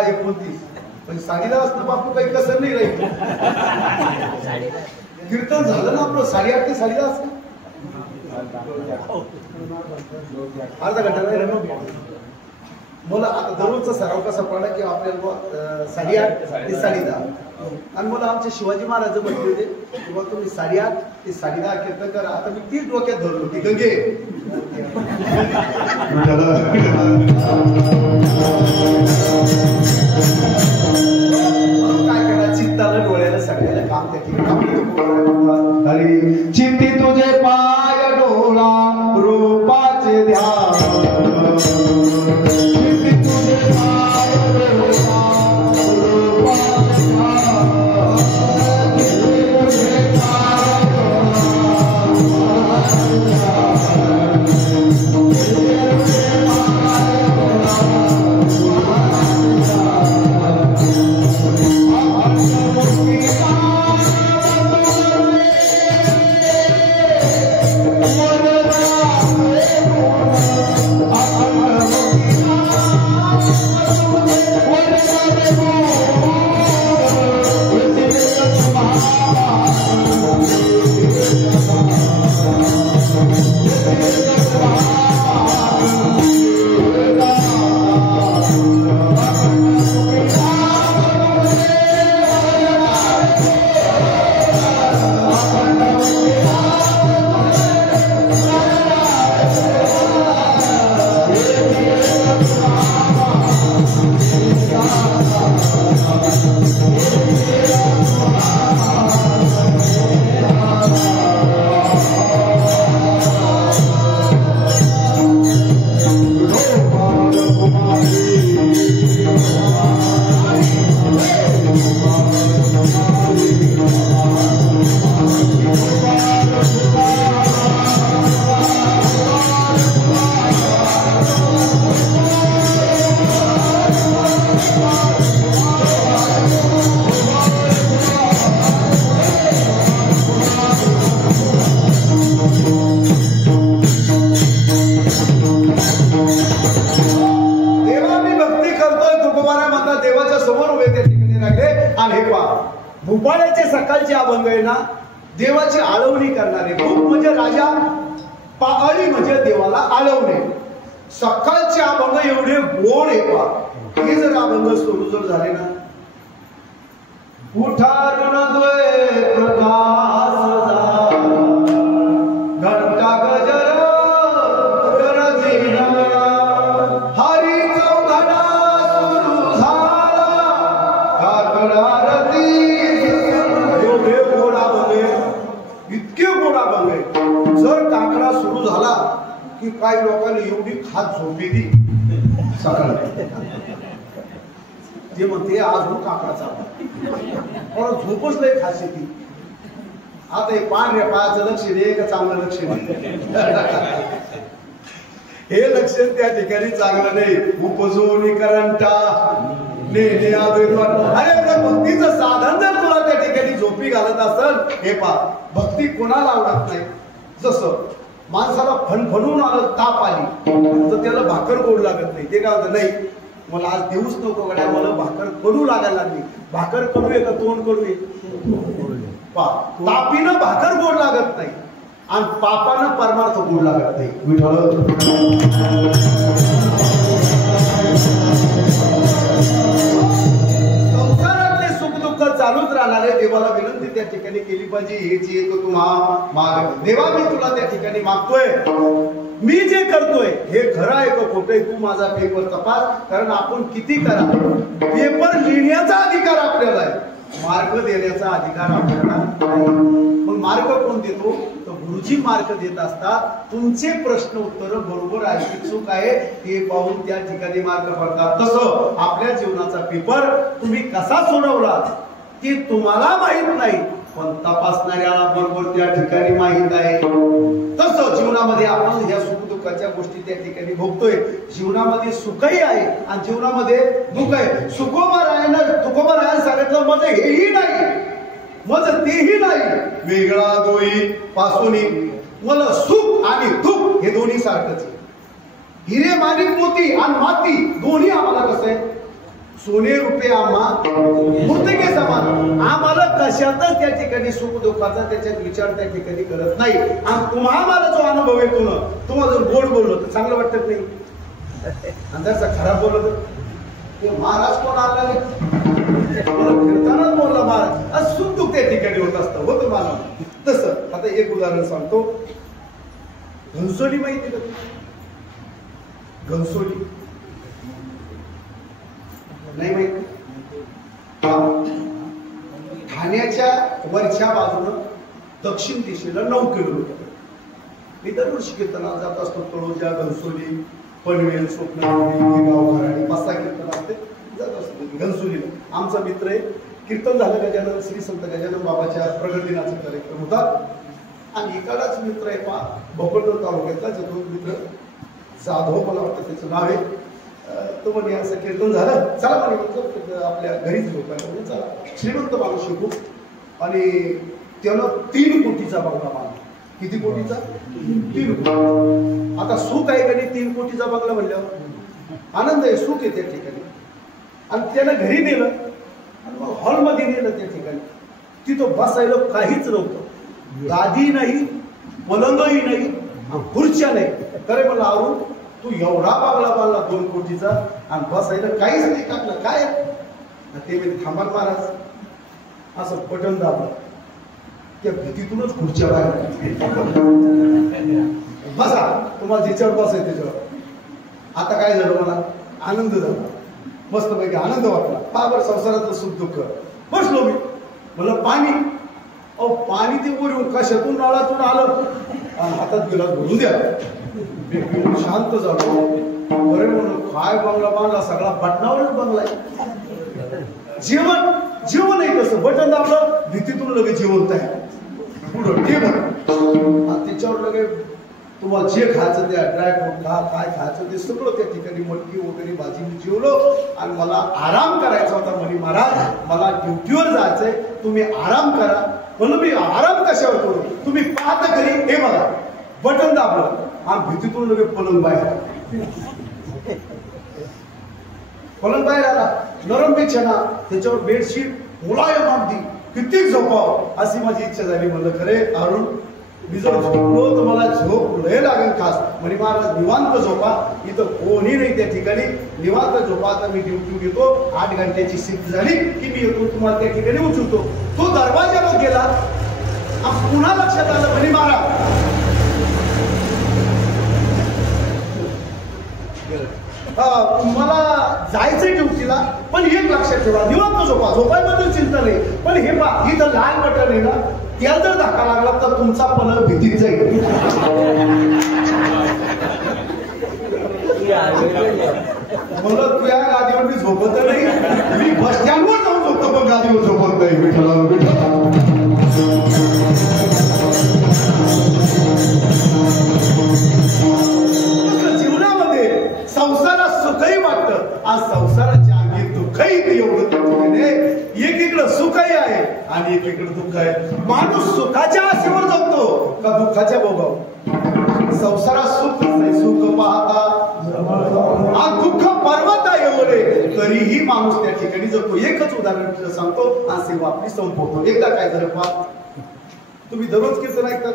29 पण 10:30 असतं बापू काही कसं नाही राहील कीर्तन झालं ना आपलं 8:30 ते 10:30 असतं अर्धा घंटा राहिला मला आता दररोजचा सराव कसा पडला की आपल्याला 8:30 ते 10:30 आणि मला आमचे शिवाजी महाराज म्हटले होते किंवा तुम्ही 8:30 ते 10:30 कीर्तन करा आता मी तीच डोक्यात धरलो की गंगे काय करा चित्ताला डोळ्याला सगळ्याला काम त्याची चित्ती तुझे पाय डोळा रूपाचे ध्यान चित्ती तुझे पाय डोळा रूपाचे ध्यान अभंग आहे ना, देवाची आळवणी करणारे. रूप म्हणजे राजा, पाळी म्हणजे देवाला आळवणे. सकाळचे अभंग एवढे गोड आहे पा, हे जर अभंग सुरू जर झाले ना, उठारून द्वै प्रकाश घंटा गजर गरजिना, हरी चौघडा सुरू झाला, काकड आरती. एवढे गोड अभंग आहे, इतके गोड अभंग आहे. जर काकडा सुरू झाला की काही लोकांनी एवढी खात झोपली सकाळी, ते म्हणते आज हो काकडाचा पण झोपच लय खास येते. आता हे पांढऱ्या पायाचं लक्षण आहे का चांगलं लक्षण आहे? हे लक्षण त्या ठिकाणी चांगलं नाही. उपजोनी करंटा नेने अरे भक्तीचं साधन जर तुला त्या ठिकाणी झोपी घालत असेल, हे पा भक्ती कोणाला आवडत नाही. जसं माणसाला फणफणून आलं, ताप आली तर त्याला भाकर गोड लागत नाही. ते काय होतं, नाही मला आज देऊच नको गड्या, मला भाकर कडू लागायला लागली. भाकर कडू आहे का तोंड कडू आहे? तापीनं भाकर गोड लागत नाही आणि पापानं परमार्थ गोड लागत नाही. संसारातले सुख दुःख चालूच राहणारे देवाला विनंती त्या ठिकाणी केली पाहिजे. हे जे तुम्हा माग देवा, मी तुला त्या ठिकाणी मागतोय, मी जे करतोय हे खरं आहे का खोटं आहे, तू माझा पेपर तपास. कारण आपण किती करा, पेपर लिहिण्याचा अधिकार आपल्याला आहे, मार्क देण्याचा अधिकार आपल्याला नाही. मग मार्क कोण देतो? तर गुरुजी मार्क देत असतात. तुमचे प्रश्न उत्तर बरोबर आहे की चूक आहे हे पाहून त्या ठिकाणी मार्क पडतात. तसं आपल्या जीवनाचा पेपर तुम्ही कसा सोडवला ते तुम्हाला माहित नाही, पण तपासणाऱ्याला बरोबर त्या ठिकाणी माहित आहे. तसं जीवनामध्ये आपण ह्या सुख दुःखाच्या गोष्टी त्या ठिकाणी भोगतोय. जीवनामध्ये सुखही आहे आणि जीवनामध्ये दुःख आहे. तुकोबा रायानं सांगितलं माझं हेही नाही, माझं तेही नाही, वेगळा दोई पासून मला सुख आणि दुःख हे दोन्ही सारखंच आहे. हिरे माणिक मोती आणि माती दोन्ही आम्हाला कसं आहे, सोने रुपये आम्हा मूर्तिके समान. आम्हाला कशातच त्या ठिकाणी सुख दुःखाचा त्याच्यात विचार त्या ठिकाणी करत नाही. आणि तुम्हाला जो अनुभव येतो ना, तुम्हाला जर गोड बोललो तर चांगलं वाटत नाही, आणि जर खराब बोललो तर महाराज कोण आला कीर्तनात बोलला महाराज, आज सुख दुःख त्या ठिकाणी होत असतं, होतं मला. तसं आता एक उदाहरण सांगतो. घनसोली माहिती का? घनसोली नाही माहिती? ठाण्याच्या वरच्या बाजूनं दक्षिण दिशेला 9 किलोमीटर. मी दरवर्षी कीर्तनाला जात असतो. तळोजा, घनसोली, पनवेल, स्वप्नावली, गावखराडी 5-6 कीर्तन असते, जात असतो घनसोलीला. आमचा मित्र आहे. कीर्तन झालं गजानन, श्री संत गजानन बाबाच्या प्रगट दिनाचा कार्यक्रम होता आणि एकालाच मित्र आहे पा भोकरदन तालुक्यातला जो मित्र जाधव, मला वाटतं त्याचं नाव आहे. तो म्हणे असं कीर्तन झालं, चला म्हणे आपल्या घरीच लोक आहे, चला श्रीमंत माणूस शिकू. आणि त्यानं 3 कोटीचा बंगला बांधला. किती कोटीचा? 3 कोटी. आता सुख आहे का नाही 3 कोटीचा बंगला म्हणल्यावर? आनंद आहे, सुख आहे त्या ठिकाणी. आणि त्यानं घरी नेलं आणि मग हॉलमध्ये नेलं. त्या ठिकाणी तिथं बसायला काहीच नव्हतं, गादी नाही, पलंगही नाही, खुर्च्या नाही. करे मला आवरून तू एवढा बंगला बांधला 2 कोटीचा आणि बसायला काहीच नाही टाकलं, काय? ते म्हणजे थांबा महाराज, असं बटन दाबलं, त्या भीतीतूनच खुर्च्या बाहेर बसा, तुम्हाला ज्याच्यावर बसायचं त्याच्यावर. आता काय झालं, मला आनंद झाला, मस्त पैकी आनंद वाटला. पावर संसारातलं सुख दुःख. बसलो मी, मला पाणी, अहो पाणी ते वरून कशातून नळातून आलं आणि हातात गिलास भरून द्या. शांत झालो. बरे म्हणून काय बंगला बांधला, सगळा बटनावरच बंगला आहे. जेवण आहे कसं, बटन दाबलं भीतीतून लगेच जेवण तयार, पुढं टेबल, त्याच्यावर लगेच तुम्हाला जे खायचं त्या ड्रायफ्रूट खा, काय खायचं ते सगळं त्या ठिकाणी मटकी वगैरे भाजी मी जेवलो. आणि मला आराम करायचा होता. म्हणे महाराज मला ड्युटीवर जायचंय, तुम्ही आराम करा. म्हणून मी आराम कशावर करू, तुम्ही पाहता घरी हे बघा. बटन दाबलं आणि भीतीतून लगेच पलंग बाहेर पलंग बाहेर आला. नरम बिछाना, त्याच्यावर बेडशीट मुलायम अगदी किती झोपाव अशी माझी इच्छा झाली. म्हणलं खरे अरुण मी जर झोपलो तर मला झोप लय लागेल खास. म्हणे महाराज निवांत झोपा, इथं कोणी नाही त्या ठिकाणी, निवांत झोपा. आता मी ड्युटी घेतो, 8 घंट्याची शिफ्ट झाली की मी येतो, तुम्हाला त्या ठिकाणी उचलतो. तो दरवाजावर गेला, पुन्हा लक्षात आलं म्हणे महाराज मला जायचंय ड्युटीला, पण एक लक्षात ठेवा, निवांत झोपा, झोपायबद्दल चिंता नाही. पण हे पहा, इथं लाल बटन आहे ना, त्याला जर धक्का लागला तर तुमचा पलक भीतीत जाईल. मला तुझ्या गादीवर मी झोपत नाही, मी बस स्टँडवर जाऊन झोपतो पण गादीवर झोपत नाही. जीवनामध्ये संसारात सुखही वाटतं, आज संसाराच्या अंगी दुःखही एवढं. एकीकडे सुखही आहे आणि एकीकडे दुःख आहे. माणूस सुखाच्या आशेवर जगतो का दुःखाच्या भोगावर? संसारात सुख नाही, सुख पाहता आणि दुःख पर्वत आहे एवढे, तरीही माणूस त्या ठिकाणी जगतो. एकच उदाहरण सांगतो आणि सेवा आपली संपवतो. एकदा काय झालं पहा, तुम्ही दररोज कीर्तन ऐकतात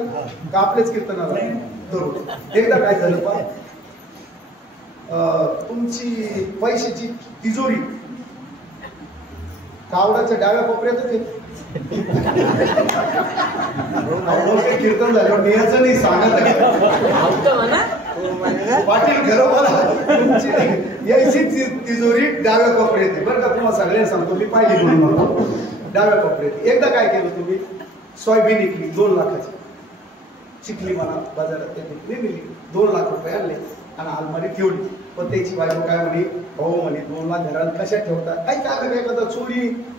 का आपलेच कीर्तनाला? दररोज. एकदा काय झालं पहा, तुमची पैशाची तिजोरी कावडाच्या डाव्या कोपऱ्यातच आहे. कीर्तन झालं नियाचं नाही सांगत पाटील घरोबरा तुमची यायची तिजोरी डाव्या कोपऱ्यात आहे बरं का. तुम्हाला सगळ्यांना सांगतो, मी पाहिली म्हणून डाव्या कोपऱ्यात. एकदा काय केलं तुम्ही, सोयाबीन विकली 2 लाखाची, चिखली म्हणा बाजारात त्या ठिकाणी 2 लाख रुपये आणले आणि अलमारी ठेवली. पण त्याची बायको काय म्हणे, हो म्हणे 2 लाख घरात कशा ठेवतात, काही काय एखादा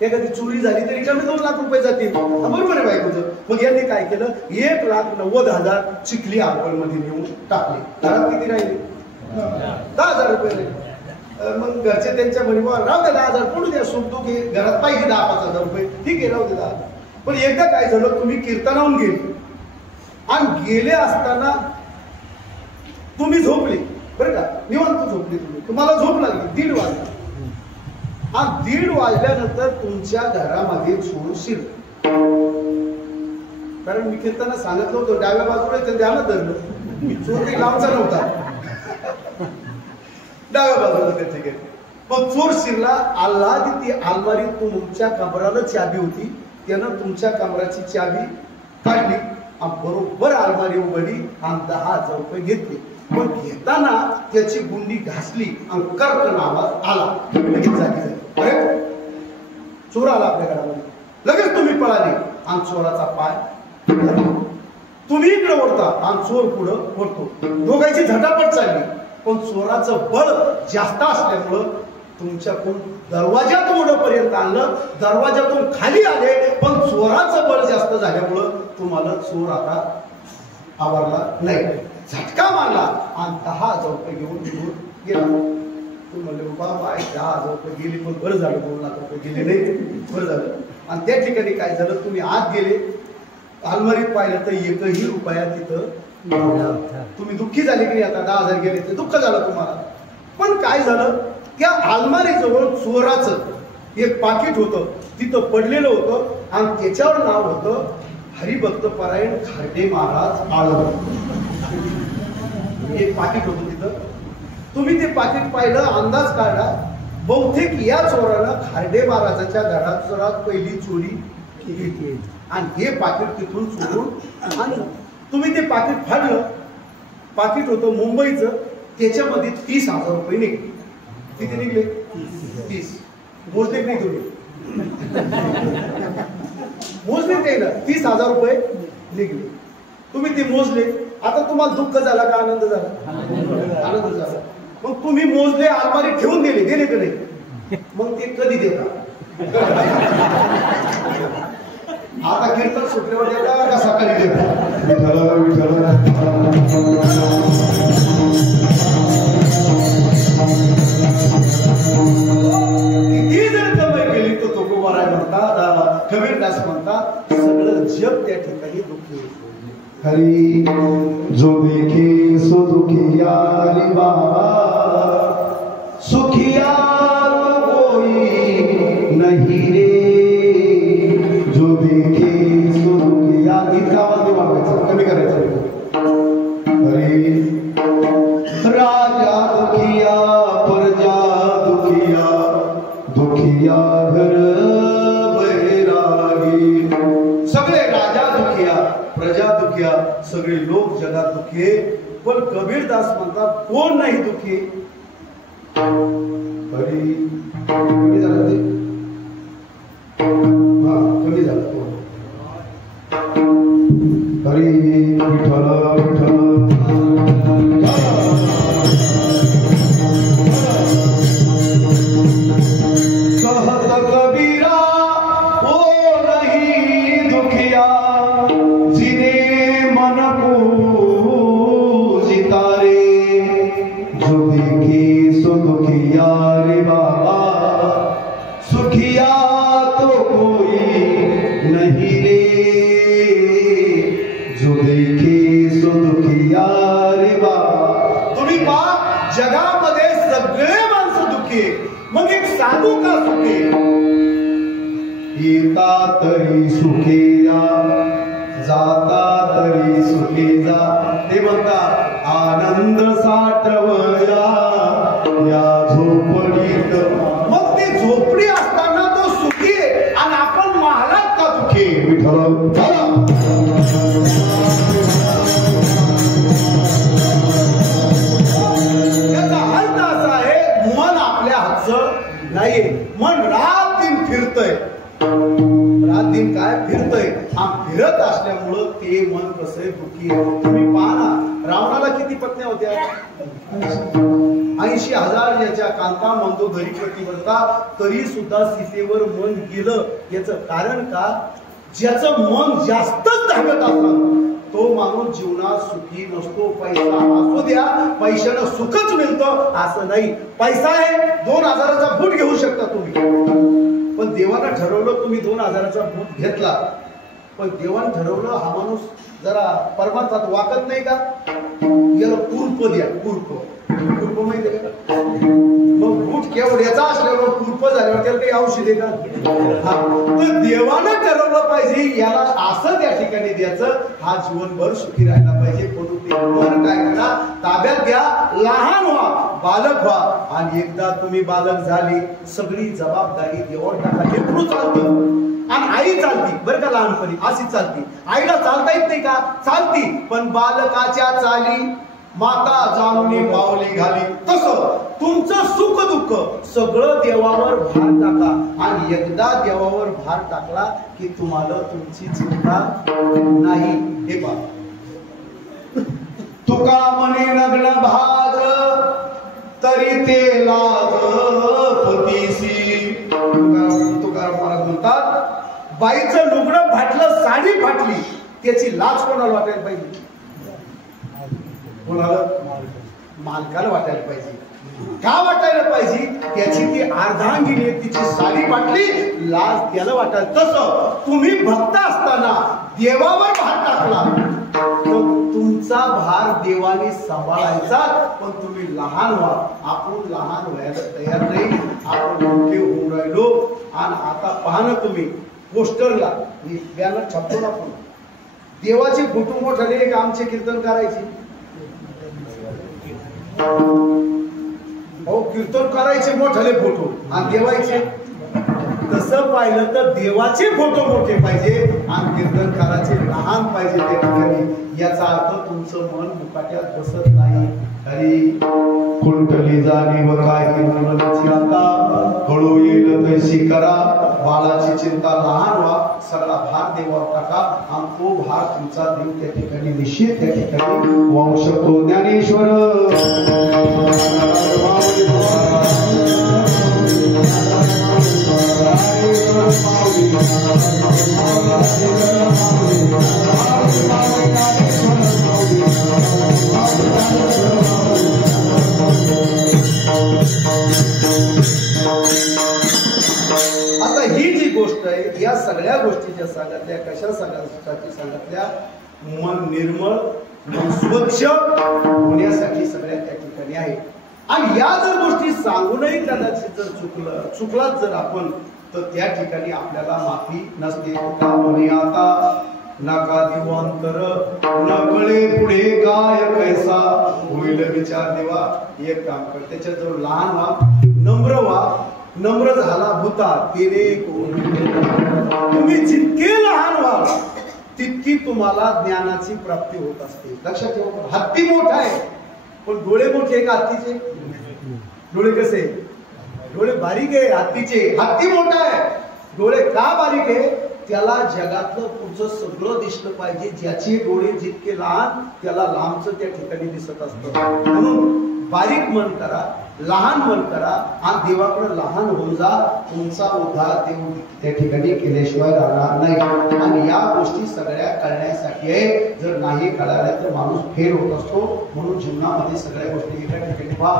एखादी चोरी झाली तरी कमी 2 लाख रुपये जातील. बरोबर आहे बायकोचं. मग यांनी काय केलं, 1,90,000 चिखली अलमारीमध्ये नेऊन टाकली. घरात किती राहिले? 10,000 रुपये राहिले. मग घरचे त्यांच्या म्हणे राहू दे 10,000 पडू द्या, सुटतो की घरात पाहिजे 10-5,000 रुपये, ठीक आहे राहू दे 10,000. पण एकदा काय झालं, तुम्ही कीर्तनाहून गेले आणि गेले असताना तुम्ही झोपले बरं का, निवांत झोपले तुम्ही, तुम्हाला झोप लागली 1:30 वाजता. आणि 1:30 वाजल्यानंतर तुमच्या घरामध्ये चोर शिरलं. कारण मी कीर्तना सांगितलं होतं डाव्या बाजूला ते ध्यानात धरलं, चोर काही लांबचा नव्हता, डाव्या बाजूला त्या ठिकाणी. मग चोर शिरला, आला की ती अलमारी तुमच्या कमराला चाबी होती, त्यानं तुमच्या कमराची चाबी काढली आणि बरोबर अलमारी उघडली आणि 10,000 रुपये घेतले. पण घेताना त्याची गुंडी घासली आणि कर्कन आवाज आला, लगेच जागी झाली. अरे चोर आला आपल्या घरामध्ये, लगेच तुम्ही पळाले आणि चोराचा पाय तुम्ही इकडे ओढता आणि चोर पुढं ओढतो. दोघांची झटापट चालली. पण चोराचं बळ जास्त असल्यामुळं तुमच्याकडून दरवाजातून उडपर्यंत आणलं, दरवाजातून खाली आले. पण चोराचं बळ जास्त झाल्यामुळं तुम्हाला चोर आता आवरला नाही, झटका मारला आणि 10,000 रुपये घेऊन निघून गेला. तू म्हणले बाबा 10,000 रुपये गेले, पण बरं झालं 2 लाख रुपये गेले नाही, बरं झालं. आणि त्या ठिकाणी काय झालं, तुम्ही आत गेले, अलमारीत पाहिलं तर 1ही रुपया तिथं. तुम्ही दुःखी झाले की आता 10,000 गेले, ते दुःख झालं तुम्हाला. पण काय झालं, त्या अलमारीजवळ चोराचं एक पाकिट होतं, तिथं पडलेलं होतं आणि त्याच्यावर नाव होतं हरिभक्त परायण खार्डे महाराज आळंद. एक पाकिट होतं तिथं. तुम्ही ते पाकिट पाहिलं, अंदाज काढला, बहुतेक या चोरानं खार्डे महाराजांच्या घरात पहिली चोरी केली आणि हे पाकिट तिथून चोरून आणि तुम्ही ते पाकिट फाडलं. पाकिट होतं मुंबईचं, त्याच्यामध्ये 30,000 रुपये निघले. किती निघले? 30. मोजले नाही तुम्ही? मोजले ते ना, 30,000 रुपये निघले. तुम्ही ते मोजले. आता तुम्हाला दुःख झाला का आनंद झाला? आनंद झाला. मग तुम्ही मोजले, अलमारी ठेवून दिले का नाही? मग ते कधी देता? आता कीर्तन सुटल्यावर देता का सकाळी देता? किती जर कमाई केली तर तो कुमार म्हणतात, कबीरदास म्हणतात, सगळं जग त्या ठिकाणी दुःखी. हरी जो देखे सो दुखिया रे बाबा, सुखिया कोई नहीं रे. जो इतका आवाज नाही वाढवायचा, कमी करायचा. अरे राजा दुखिया प्रजा दुखिया दुखिया घर बैरागी. सगळे राजा दुखिया प्रजा दुखिया सगळे लोक जगात दुखी आहे. पण कबीरदास म्हणतात कोण नाही दुखी. अरे कमी झालं ते, हा कमी झालं. हरी विठ्ठल विठ्ठल कहत कबीरा ओ नहीं दुखिया जिने मन पूजिता रे जो देखे सो दुखिया रे बाबा सुखिया तो कोई नहीं रे जो देखे सो दुखिया रे बाबा. तुम्ही पहा जगामध्ये सगळे माणसं दुखी, मग एक साधू का सुखे. येता तरी सुखे या जाता तरी सुखे जा. ते म्हणतात आनंद साठवया या झोपडीत. मग ती झोपडी असताना तो सुखी आणि आपण महालात का दुखी. विठ्ठल याचा अर्थ असा आहे मन आपल्या हातचं नाही. मन रात दिन फिरतय, रात दिन काय फिरतय. हा फिरत असल्यामुळं ते मन कसं दुखी आहे. तुम्ही पहा ना, रावणाला किती पत्न्या होत्या. 80,000 याच्या कांता मंदोदरी प्रतिबंधा तरी सुद्धा सीतेवर मन गेलं. याचं कारण का, ज्याचं मन जास्तच धावत असतं तो माणूस जीवनात सुखी नसतो. पैसा असू द्या, पैशानं सुखच मिळतं असं नाही. पैसा आहे, 2,000चा बूट घेऊ शकता तुम्ही, पण देवानं ठरवलं तुम्ही 2,000चा बूट घेतला. पण देवानं ठरवलं हा माणूस जरा परमार्थात वागत नाही का, याला कुर्प द्या. कुर्प कुर्प माहिती आहे का. मग बूट केवढ्याचा असल्यावर कुर्प झाल्यावर त्याला काही औषध आहे का. तर देवानं ठरवलं पाहिजे याला असं त्या ठिकाणी द्यायचं, हा जीवनभर सुखी राहायला पाहिजे. म्हणून ते मन काय करा, ताब्यात घ्या, लहान व्हा, बालक व्हा. आणि एकदा तुम्ही बालक झाले, सगळी जबाबदारी देवावर टाका. लेकरू चालतं आणि आई चालती बरं का, लहानपणी अशीच चालती. आईला चालता येत नाही का, चालती. पण बालकाच्या चाली माता जाणून पावली घाली. तसं तुमचं सुख दुःख सगळं देवावर भार टाका. आणि एकदा देवावर भार टाकला की तुम्हाला तुमची चिंता नाही. हे पहा, तुका म्हणे नग्न भाग तरी ते लाज पतीसी. तुकाराम महाराज म्हणतात बाईचं लुगडं फाटलं, साडी फाटली, त्याची लाज कोणाला वाटायला पाहिजे. कोणाला, मालकाला वाटायला पाहिजे. का वाटायला पाहिजे, त्याची ती अर्धांगिनी तिची साडी फाटली, लाज त्याला वाटायला. तसं तुम्ही भक्त असताना देवावर भार टाकला तर तुमचा भार देवाने सांभाळायचा. पण तुम्ही लहान व्हा. आपण लहान व्हायला तयार नाही, आपण मोठे होऊन राहिलो. आणि आता पहा ना तुम्ही पोस्टरला बॅनर छापतो ना, आपण देवाचे फोटो मोठाले एक आमचे कीर्तन करायचे. हो, कीर्तन करायचे मोठाले फोटो आणि देवायचे. तसं पाहिलं तर देवाचे फोटो मोठे पाहिजे आणि कीर्तनकाराचे लहान पाहिजे त्या ठिकाणी. याचा अर्थ तुमचं मन मुकाट्यात बसत नाही. हरी कुंटली जाणीव काही मनची आता हळू येईल तैसी करा. बाळाची चिंता लहान व्हा, सगळा भार देवावर टाका आणि तो भार तुमचा देव त्या ठिकाणी निश्चित त्या ठिकाणी वाहू शकतो. ज्ञानेश्वर आता ही जी गोष्ट आहे, या सगळ्या गोष्टीच्या सांगितल्या कशा सांगितल्या, मन निर्मळ, मन स्वच्छ होण्यासाठी सगळ्या त्या ठिकाणी आहे. आणि या जर गोष्टी सांगूनही कदाचित जर चुकलाच जर आपण, तर त्या ठिकाणी आपल्याला माफी नसते. आता नका दिवांतर नकळे पुढे काय कैसा होईल विचार देवा. एक काम कर, त्याच्या जवळ लहान व्हा, नम्र झाला भूता तेरे तुम्ही जितके लहान व्हाल तितकी तुम्हाला ज्ञानाची प्राप्ती होत असते. लक्षात ठेवा. हत्ती मोठा आहे पण डोळे मोठे का हत्तीचे? डोळे कसे? डोळे बारीक आहे हत्तीचे. हत्ती मोठा आहे, डोळे का बारीक आहे? त्याला जगातलं पुढचं सगळं दिसलं पाहिजे. ज्याचे डोळे जितके लहान त्याला लांबचं त्या ठिकाणी दिसत असतं. म्हणून बारीक मन करा, लहान मन करा आणि देवाकडे लहान होऊन जा. तुमचा उद्धार देव त्या ठिकाणी केल्याशिवाय राहणार नाही. आणि या गोष्टी सगळ्या कळण्यासाठी आहे. जर नाही कळाल्या तर माणूस फेल होत असतो. म्हणून जीवनामध्ये सगळ्या गोष्टी एका ठिकाणी व्हा.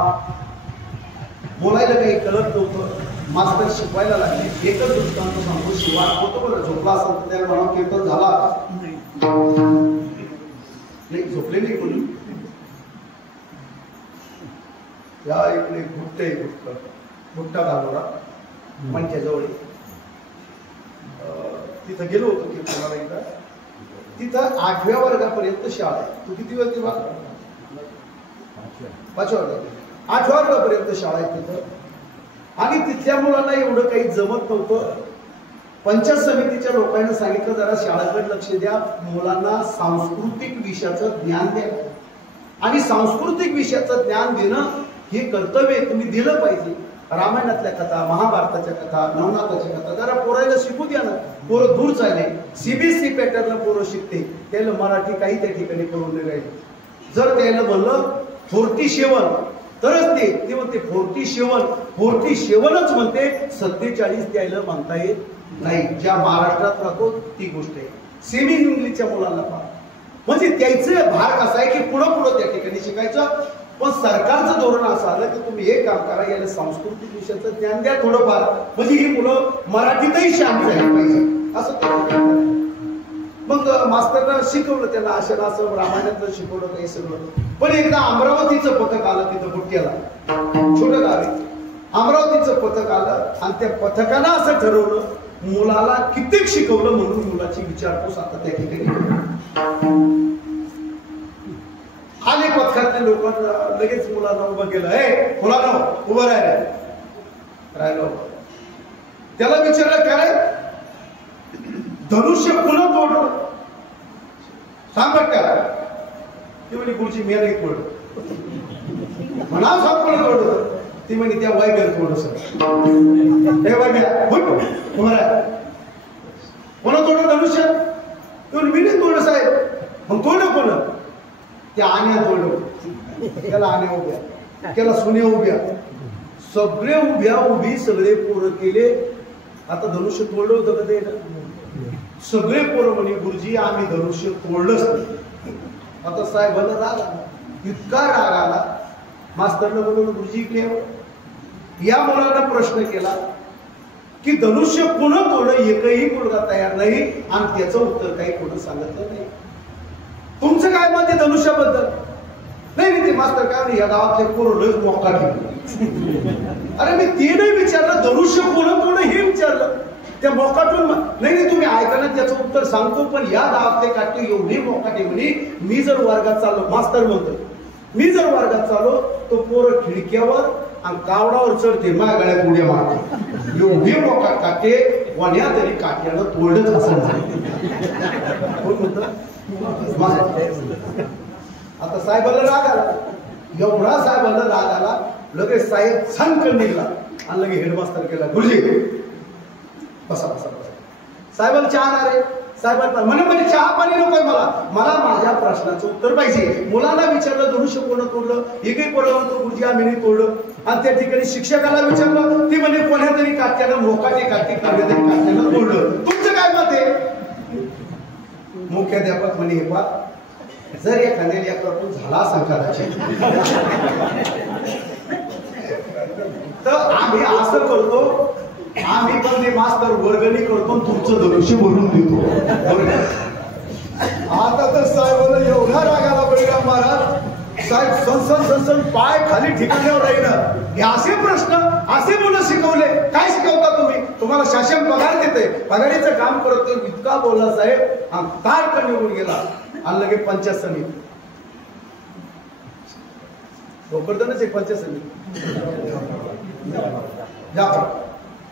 बोलायला काही कळत नव्हतं, मास्तर शिकवायला लागले. एकच दृष्टांत सांगतो. शिवाय होतो बरं, झोपला असेल तर त्याला म्हणून कीर्तन झाला नाही, झोपले नाही कोणी. या इकडे गुट्टा घालवला मणक्याजवळ. तिथं गेलो होतो कीर्तनाला एकदा. तिथं 8व्या वर्गापर्यंत शाळा आहे. तू किती वर्षी बघ? 5व्या वर्गापर्यंत. 8व्या वर्गापर्यंत शाळा आहे तिथं. आणि तिथल्या मुलांना एवढं काही जमत नव्हतं. पंचायत समितीच्या लोकांनी सांगितलं जरा शाळेकडे लक्ष द्या, मुलांना सांस्कृतिक विषयाचं ज्ञान द्या. आणि सांस्कृतिक विषयाचं ज्ञान देणं हे कर्तव्य तुम्ही दिलं पाहिजे. रामायणातल्या कथा, महाभारताच्या कथा, नवनाथाच्या कथा जरा पोरायला शिकू द्या ना. पोरं दूर चालले. सीबीएसई पॅटर्नला पोरं शिकते, त्याला मराठी काही त्या ठिकाणी करून नाही राहिले. जर त्याला म्हणलं 47 तरच ते म्हणते 47च म्हणते. 47 त्याला म्हणता येत नाही. ज्या महाराष्ट्रात राहतो ती गोष्ट आहे. सेमी इंग्लिशच्या मुलांना पहा, म्हणजे त्याचं भाग असा आहे की पुढं त्या ठिकाणी शिकायचं. पण सरकारचं धोरण असं आलं की तुम्ही एक काम करा, याला सांस्कृतिक विषयाचं ज्ञान द्या थोडंफार, म्हणजे ही मुलं मराठीतही शांत झाली पाहिजे असं. मग मास्तरला शिकवलं, त्याला असं रामायणातलं शिकवलं काही सगळं. पण एकदा अमरावतीचं पथक आलं तिथं बुट्ट्याला, छोटं गाव आहे. अमरावतीचं पथक आलं आणि त्या पथकानं असं ठरवलं मुलाला कित्येक शिकवलं म्हणून मुलाची विचारपूस आता त्या ठिकाणी आले. पथकातले लोक लगेच मुलांना उभं केलं. हे मुलांना उभं राहिलो. त्याला विचारलं काय धनुष्य पुन्हा तोडलं सांग का? ती म्हणे गुरुजी मी नाही तोडलं. म्हणा सांग कोण तोडलं? ती म्हणे त्या वायब्याला तोडलं. सर हे वायब्या उभं राह. कोणा तोडलं धनुष्य? मी नाही तोडलं साहेब. मग तोडलं कोण? त्या आण्या तोडलं. त्याला आण्या उभ्या, त्याला सुने उभ्या, सगळे उभी सगळे पोरं केले. आता धनुष्य तोडलं होतं का ते? सगळे पोरं म्हणे गुरुजी आम्ही धनुष्य तोडलंच नाही. आता साहेबांना राग आला, इतका राग आला. मास्तरनं बोलवलं गुरुजी इकडे. या मुलांना प्रश्न केला की धनुष्य कोण तोडलं? एकही मुलगा तयार नाही आणि त्याचं उत्तर काही कोण सांगितलं नाही. तुमचं काय मत आहे धनुष्याबद्दल? नाही ते मास्तर काय या गावातले पोरं लस मोका ठेवले. अरे मी ते नाही विचारलं, धनुष्य कोण तोडलं हे विचारलं. त्या मोकाटून नाही तुम्ही ऐका ना, त्याचं उत्तर सांगतो. पण या गावातले काटले एवढी मोकाटे म्हणे. मी जर वर्गात चाललो, मास्तर म्हणतो, मी जर वर्गात चाललो तो पोरं खिडक्यावर आणि कावडावर चढते, माझ्या गळ्यात उड्या मारते. एवढी मोकाट काटे कोण्या तरी काट्यानं तोडत असं. कोण म्हणतं? आता साहेबाला राग आला. एवढा साहेबाला राग आला, लगेच साहेब छान निघला आणि लगेच हेडमास्तर केला. गुरुजी बसा बसा बसा. साहेबाला चहा आणणार आहे. साहेबांना म्हणे चहा पाणी नकोय मला माझ्या प्रश्नाचं उत्तर पाहिजे. मुलांना विचारलं धनुष्य कोण तोडलं? एकही पोरं म्हणतो गुरुजी आम्ही नाही तोडलं. आणि त्या ठिकाणी शिक्षकाला विचारलं, ती म्हणे कोण्या तरी काट्यानं मोकाटे काटे कोण्या तरी काट्यानं तोडलं. तुमचं काय मत आहे? मुख्याध्यापक म्हणे हे पा, जर एखाद्या लेकरातून झाला संकटाचे तर आम्ही असं करतो, आम्ही पण ते मास्तर वर्गणी करतो, तुमचं धनुष्य भरून देतो. आता तर साहेबांना एवढा राग आला बळीराम महाराज. साहेब सनसन पाय खाली ठिकाण्यावर राहिलं. हे असे प्रश्न, असे मुलं शिकवले. काय शिकवता तुम्ही? तुम्हाला शासन पगार देते, पगारीचं काम करतोय. इतका बोलला साहेब, तारक निघून गेला आणि लगेच पंचायत समिती भोकरदनच एक पंचायत समिती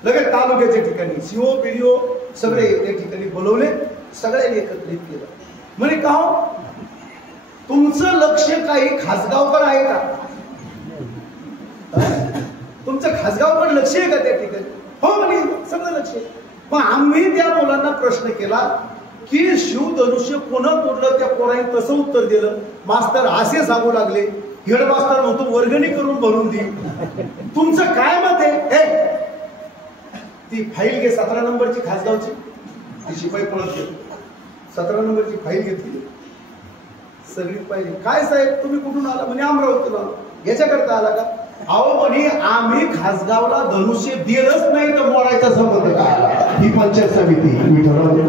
लगेच तालुक्याच्या ठिकाणी सीओ पीडीओ सगळे त्या ठिकाणी बोलवले, सगळ्यांनी एकत्रित केलं. म्हणे का हो, तुमचं लक्ष काही खासगावकर आहे का? तुमचं खासगावकर लक्ष आहे का त्या ठिकाणी? हो म्हणे सगळं लक्ष आहे. मग आम्ही त्या मुलांना प्रश्न केला की शिवधनुष्य कोणा तोडलं? त्या पोराने तसं उत्तर दिलं. मास्तर असे सांगू लागले, हेडमास्तर म्हणतो वर्गणी करून भरून दे. तुमचं काय मत आहे? ती फाईल घे 17 नंबरची खासगावची, ती शिपाई पळत गेली. 17 नंबरची फाईल घेतली, सगळी पाहिजे. काय साहेब तुम्ही कुठून आला? म्हणे अमरावतीला. याच्याकरता आला का? अहो म्हणे आम्ही खासगावला धनुष्य दिलंच नाही तर मोडायचा संबंध काय? ही पंचायत समिती मी ठरवलं.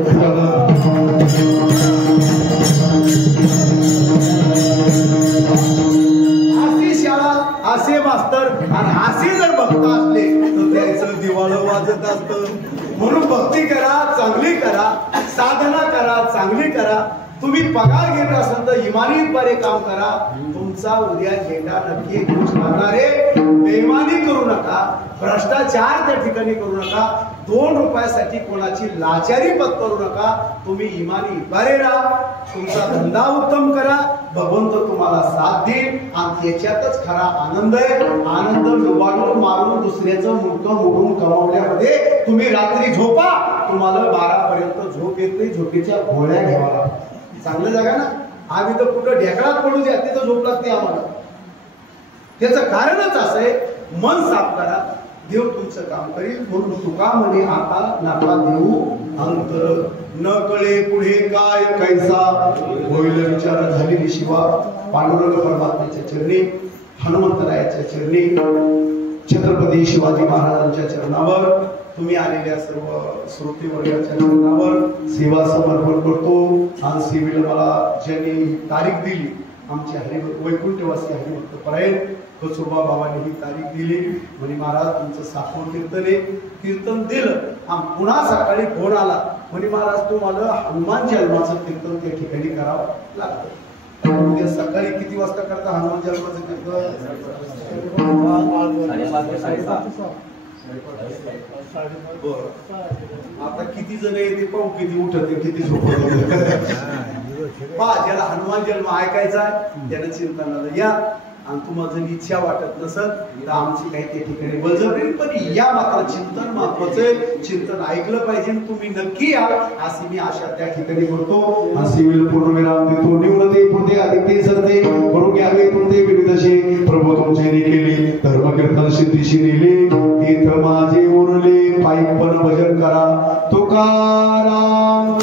अशी शाळा, असे मास्तर आणि असे जर भक्त असले तर त्याचं दिवाळं वाजत असतं. म्हणून भक्ती करा, चांगली करा, साधना करा, चांगली करा. तुम्ही पगार घेत असाल तर इमानीद्वारे काम करा. तुमचा उद्या झेंडा नक्की खुश लागणार आहे. बेईमानी करू नका, भ्रष्टाचार त्या ठिकाणी करू नका, 2 रुपयासाठी कोणाची लाचारी पत्करू नका. तुम्ही इमानीद्वारे राहा, तुमचा धंदा उत्तम करा. भगवंत तुम्हाला साथ देईल आणि त्याच्यातच खरा आनंद आहे. आनंद डोबाडून मारून दुसऱ्याचं मुडकं मोडून कमावल्यामध्ये तुम्ही रात्री झोपा, तुम्हाला 12 पर्यंत झोप येत नाही, झोपेच्या गोळ्या घ्यावा. चांगलं जागा ना, आम्ही तर कुठं ढेकळात पडू द्या, तिथं झोप लागते आम्हाला. त्याचं कारणच असं आहे, मन साफ करा, देव तुमचं काम करील. म्हणून तुका म्हणे आता नाका देऊ अंतर, न कळे पुढे काय कैसा होईल विचार झालेली शिवा. पांडुरंग परमात्म्याच्या चरणी, हनुमंतरायाच्या चरणी, छत्रपती शिवाजी महाराजांच्या चरणावर, तुम्ही आलेल्या सर्व श्रोते वर्गाच्या चरणावर सेवा समर्पण करतो. आणि सेवेला मला ज्यांनी तारीख दिली, आमचे वैकुंठवासी हरिभक्त परायण कसोबा बाबांनी ही तारीख दिली. म्हणे महाराज तुमचं 7वं कीर्तन आहे. कीर्तन दिलं, पुन्हा सकाळी फोन आला, म्हणे महाराज तुम्हाला हनुमान जन्माचं कीर्तन त्या ठिकाणी करावं लागतं. उद्या सकाळी किती वाजता करता हनुमान जन्माचं कीर्तन? आता किती जण येते पाहू, किती उठते, किती झोपत. ज्याला हनुमान जन्म ऐकायचा त्याला चिंतनाला या. आणि तुम्हाला जर इच्छा वाटत नसत तर आमची काही त्या ठिकाणी बळजबरी, पण या मात्र चिंतन महत्वाचं आहे. चिंतन ऐकलं पाहिजे. तुम्ही नक्की या अशी मी आशा त्या ठिकाणी करतो. सिव्हिल पूर्णविराम देतो. निवडते पुढे अधिकते सरते करून घ्यावे तुमचे विविधशे. प्रभू तुमचे केले धर्म कीर्तन सिद्धीशी नेले. तीर्थ माझे उरले पायीपण भजन करा. तुकाराम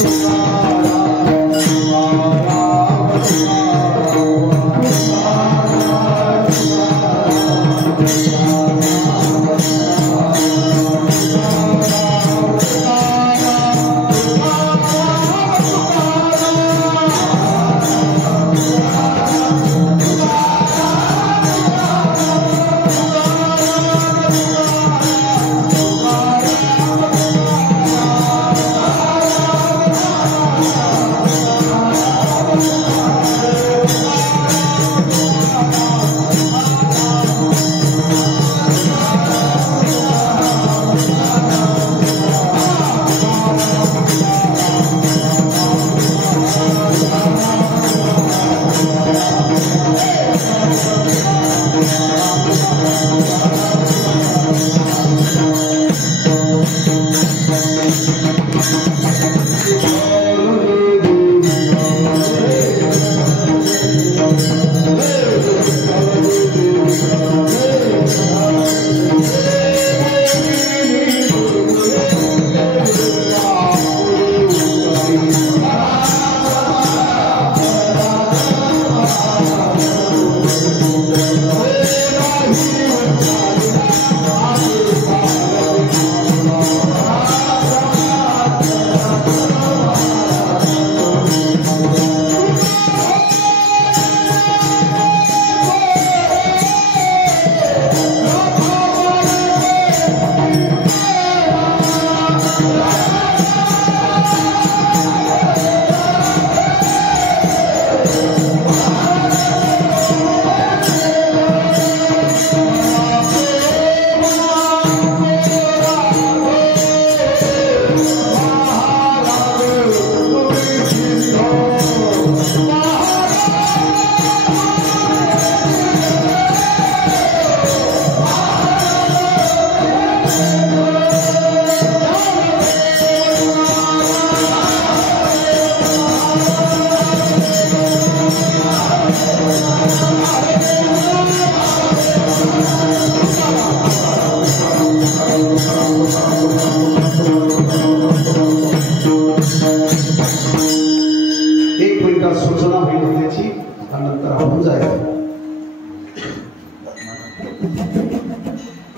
आणि नंतर आपण जायचं.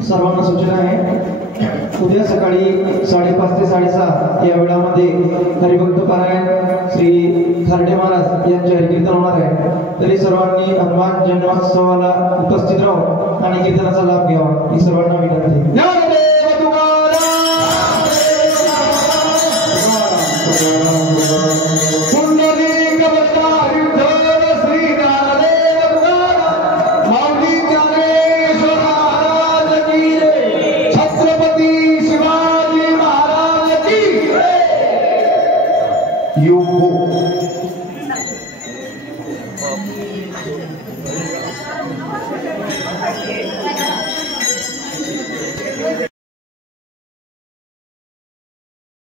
सर्वांना सूचना आहे, उद्या सकाळी 5:30 ते 6:30 या वेळामध्ये हरिभक्त पारायण श्री खार्डे महाराज यांचे हरिकीर्तन होणार आहे. तरी सर्वांनी हनुमान जन्मोत्सवाला उपस्थित राहून आणि कीर्तनाचा लाभ घ्यावा ही सर्वांना विनंती.